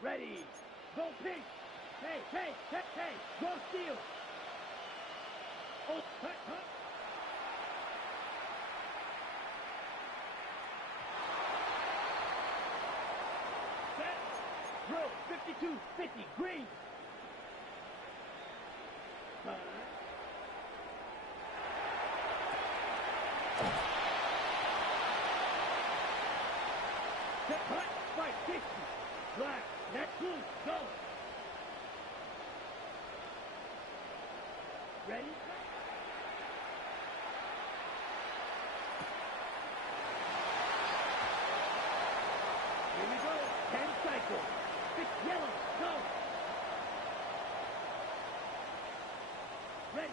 Ready. Go pink. Hey, hey, hey, hey. Go steal. Oh, hut, hut. Set. Drill. 52-50. Green. Set. Hut. Fight. 60. Black. Net blue. Go. Ready? Here we go. 10 cycle. 6 yellow. Go. Ready.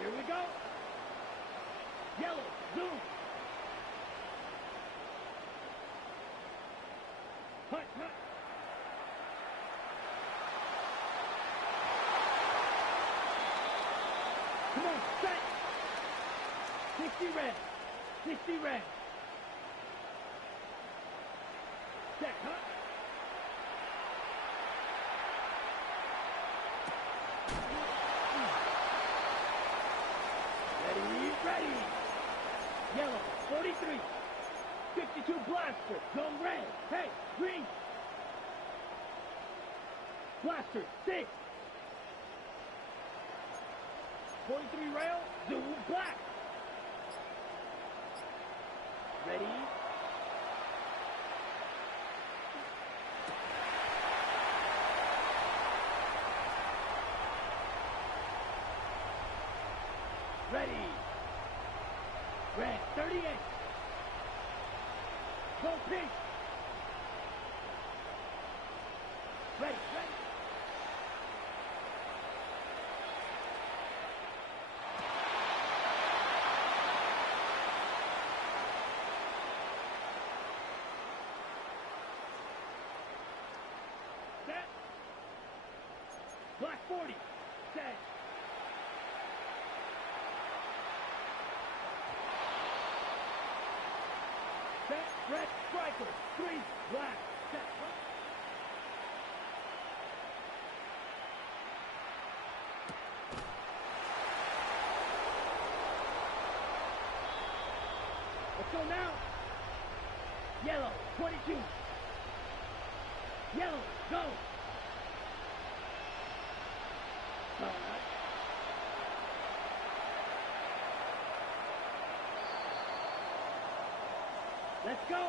Here we go. Yellow, zoom. Hut, hut. Come on, set. 60 red. 60 red. Set, hut. Ready. Yellow, 43. 52 blaster. Go red. Hey, green. Blaster, 6. 43 rail. Zoom black. Ready. Ready. Red, 38. Go pink. Ready, ready. Set. Black 40. Set. Set, red, striker, 3, black, set, huh? Let's go now. Yellow, 22. Yellow, go. All right. Let's go.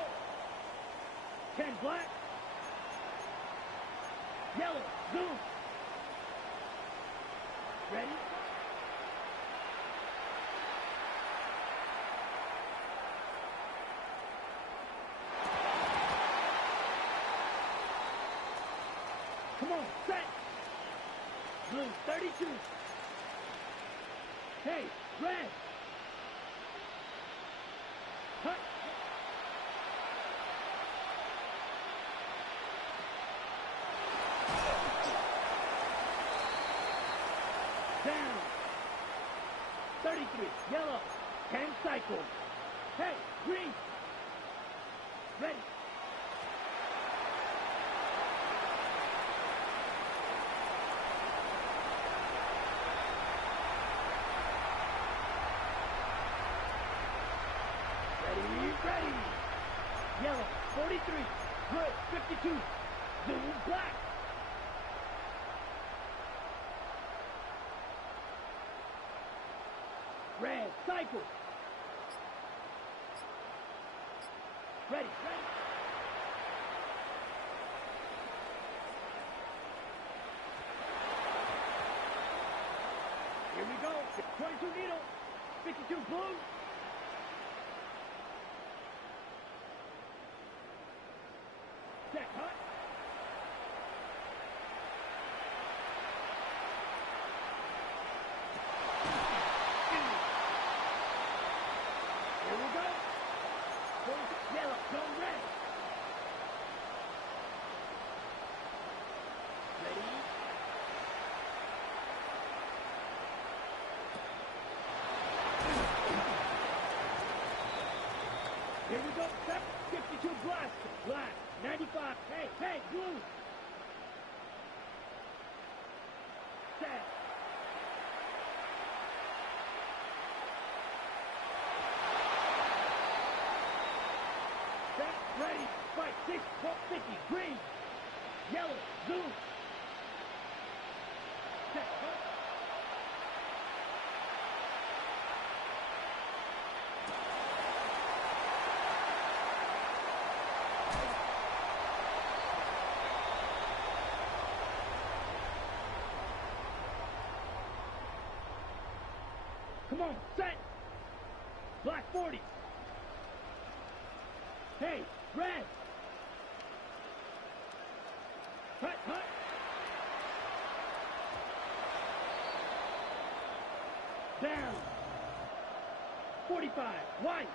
10 black. Yellow, zoom. Ready? Come on, set. Blue, 32. Hey, red. Hut. Down. 33, yellow. 10 cycles. Hey, green. Ready. Ready. Yellow, 43. Good, 52. Zoom black. Red, cycle. Ready. Here we go. 22 needle. 52 blue. Set, hut. Here we go. Yellow, go red. Black, 95. Hey, blue. Set. Set, ready, fight, 6, 12, 50, green. Yellow, zoom. Set, cut. Come on, set. Black 40. Hey, red. Cut. Down. 45, white.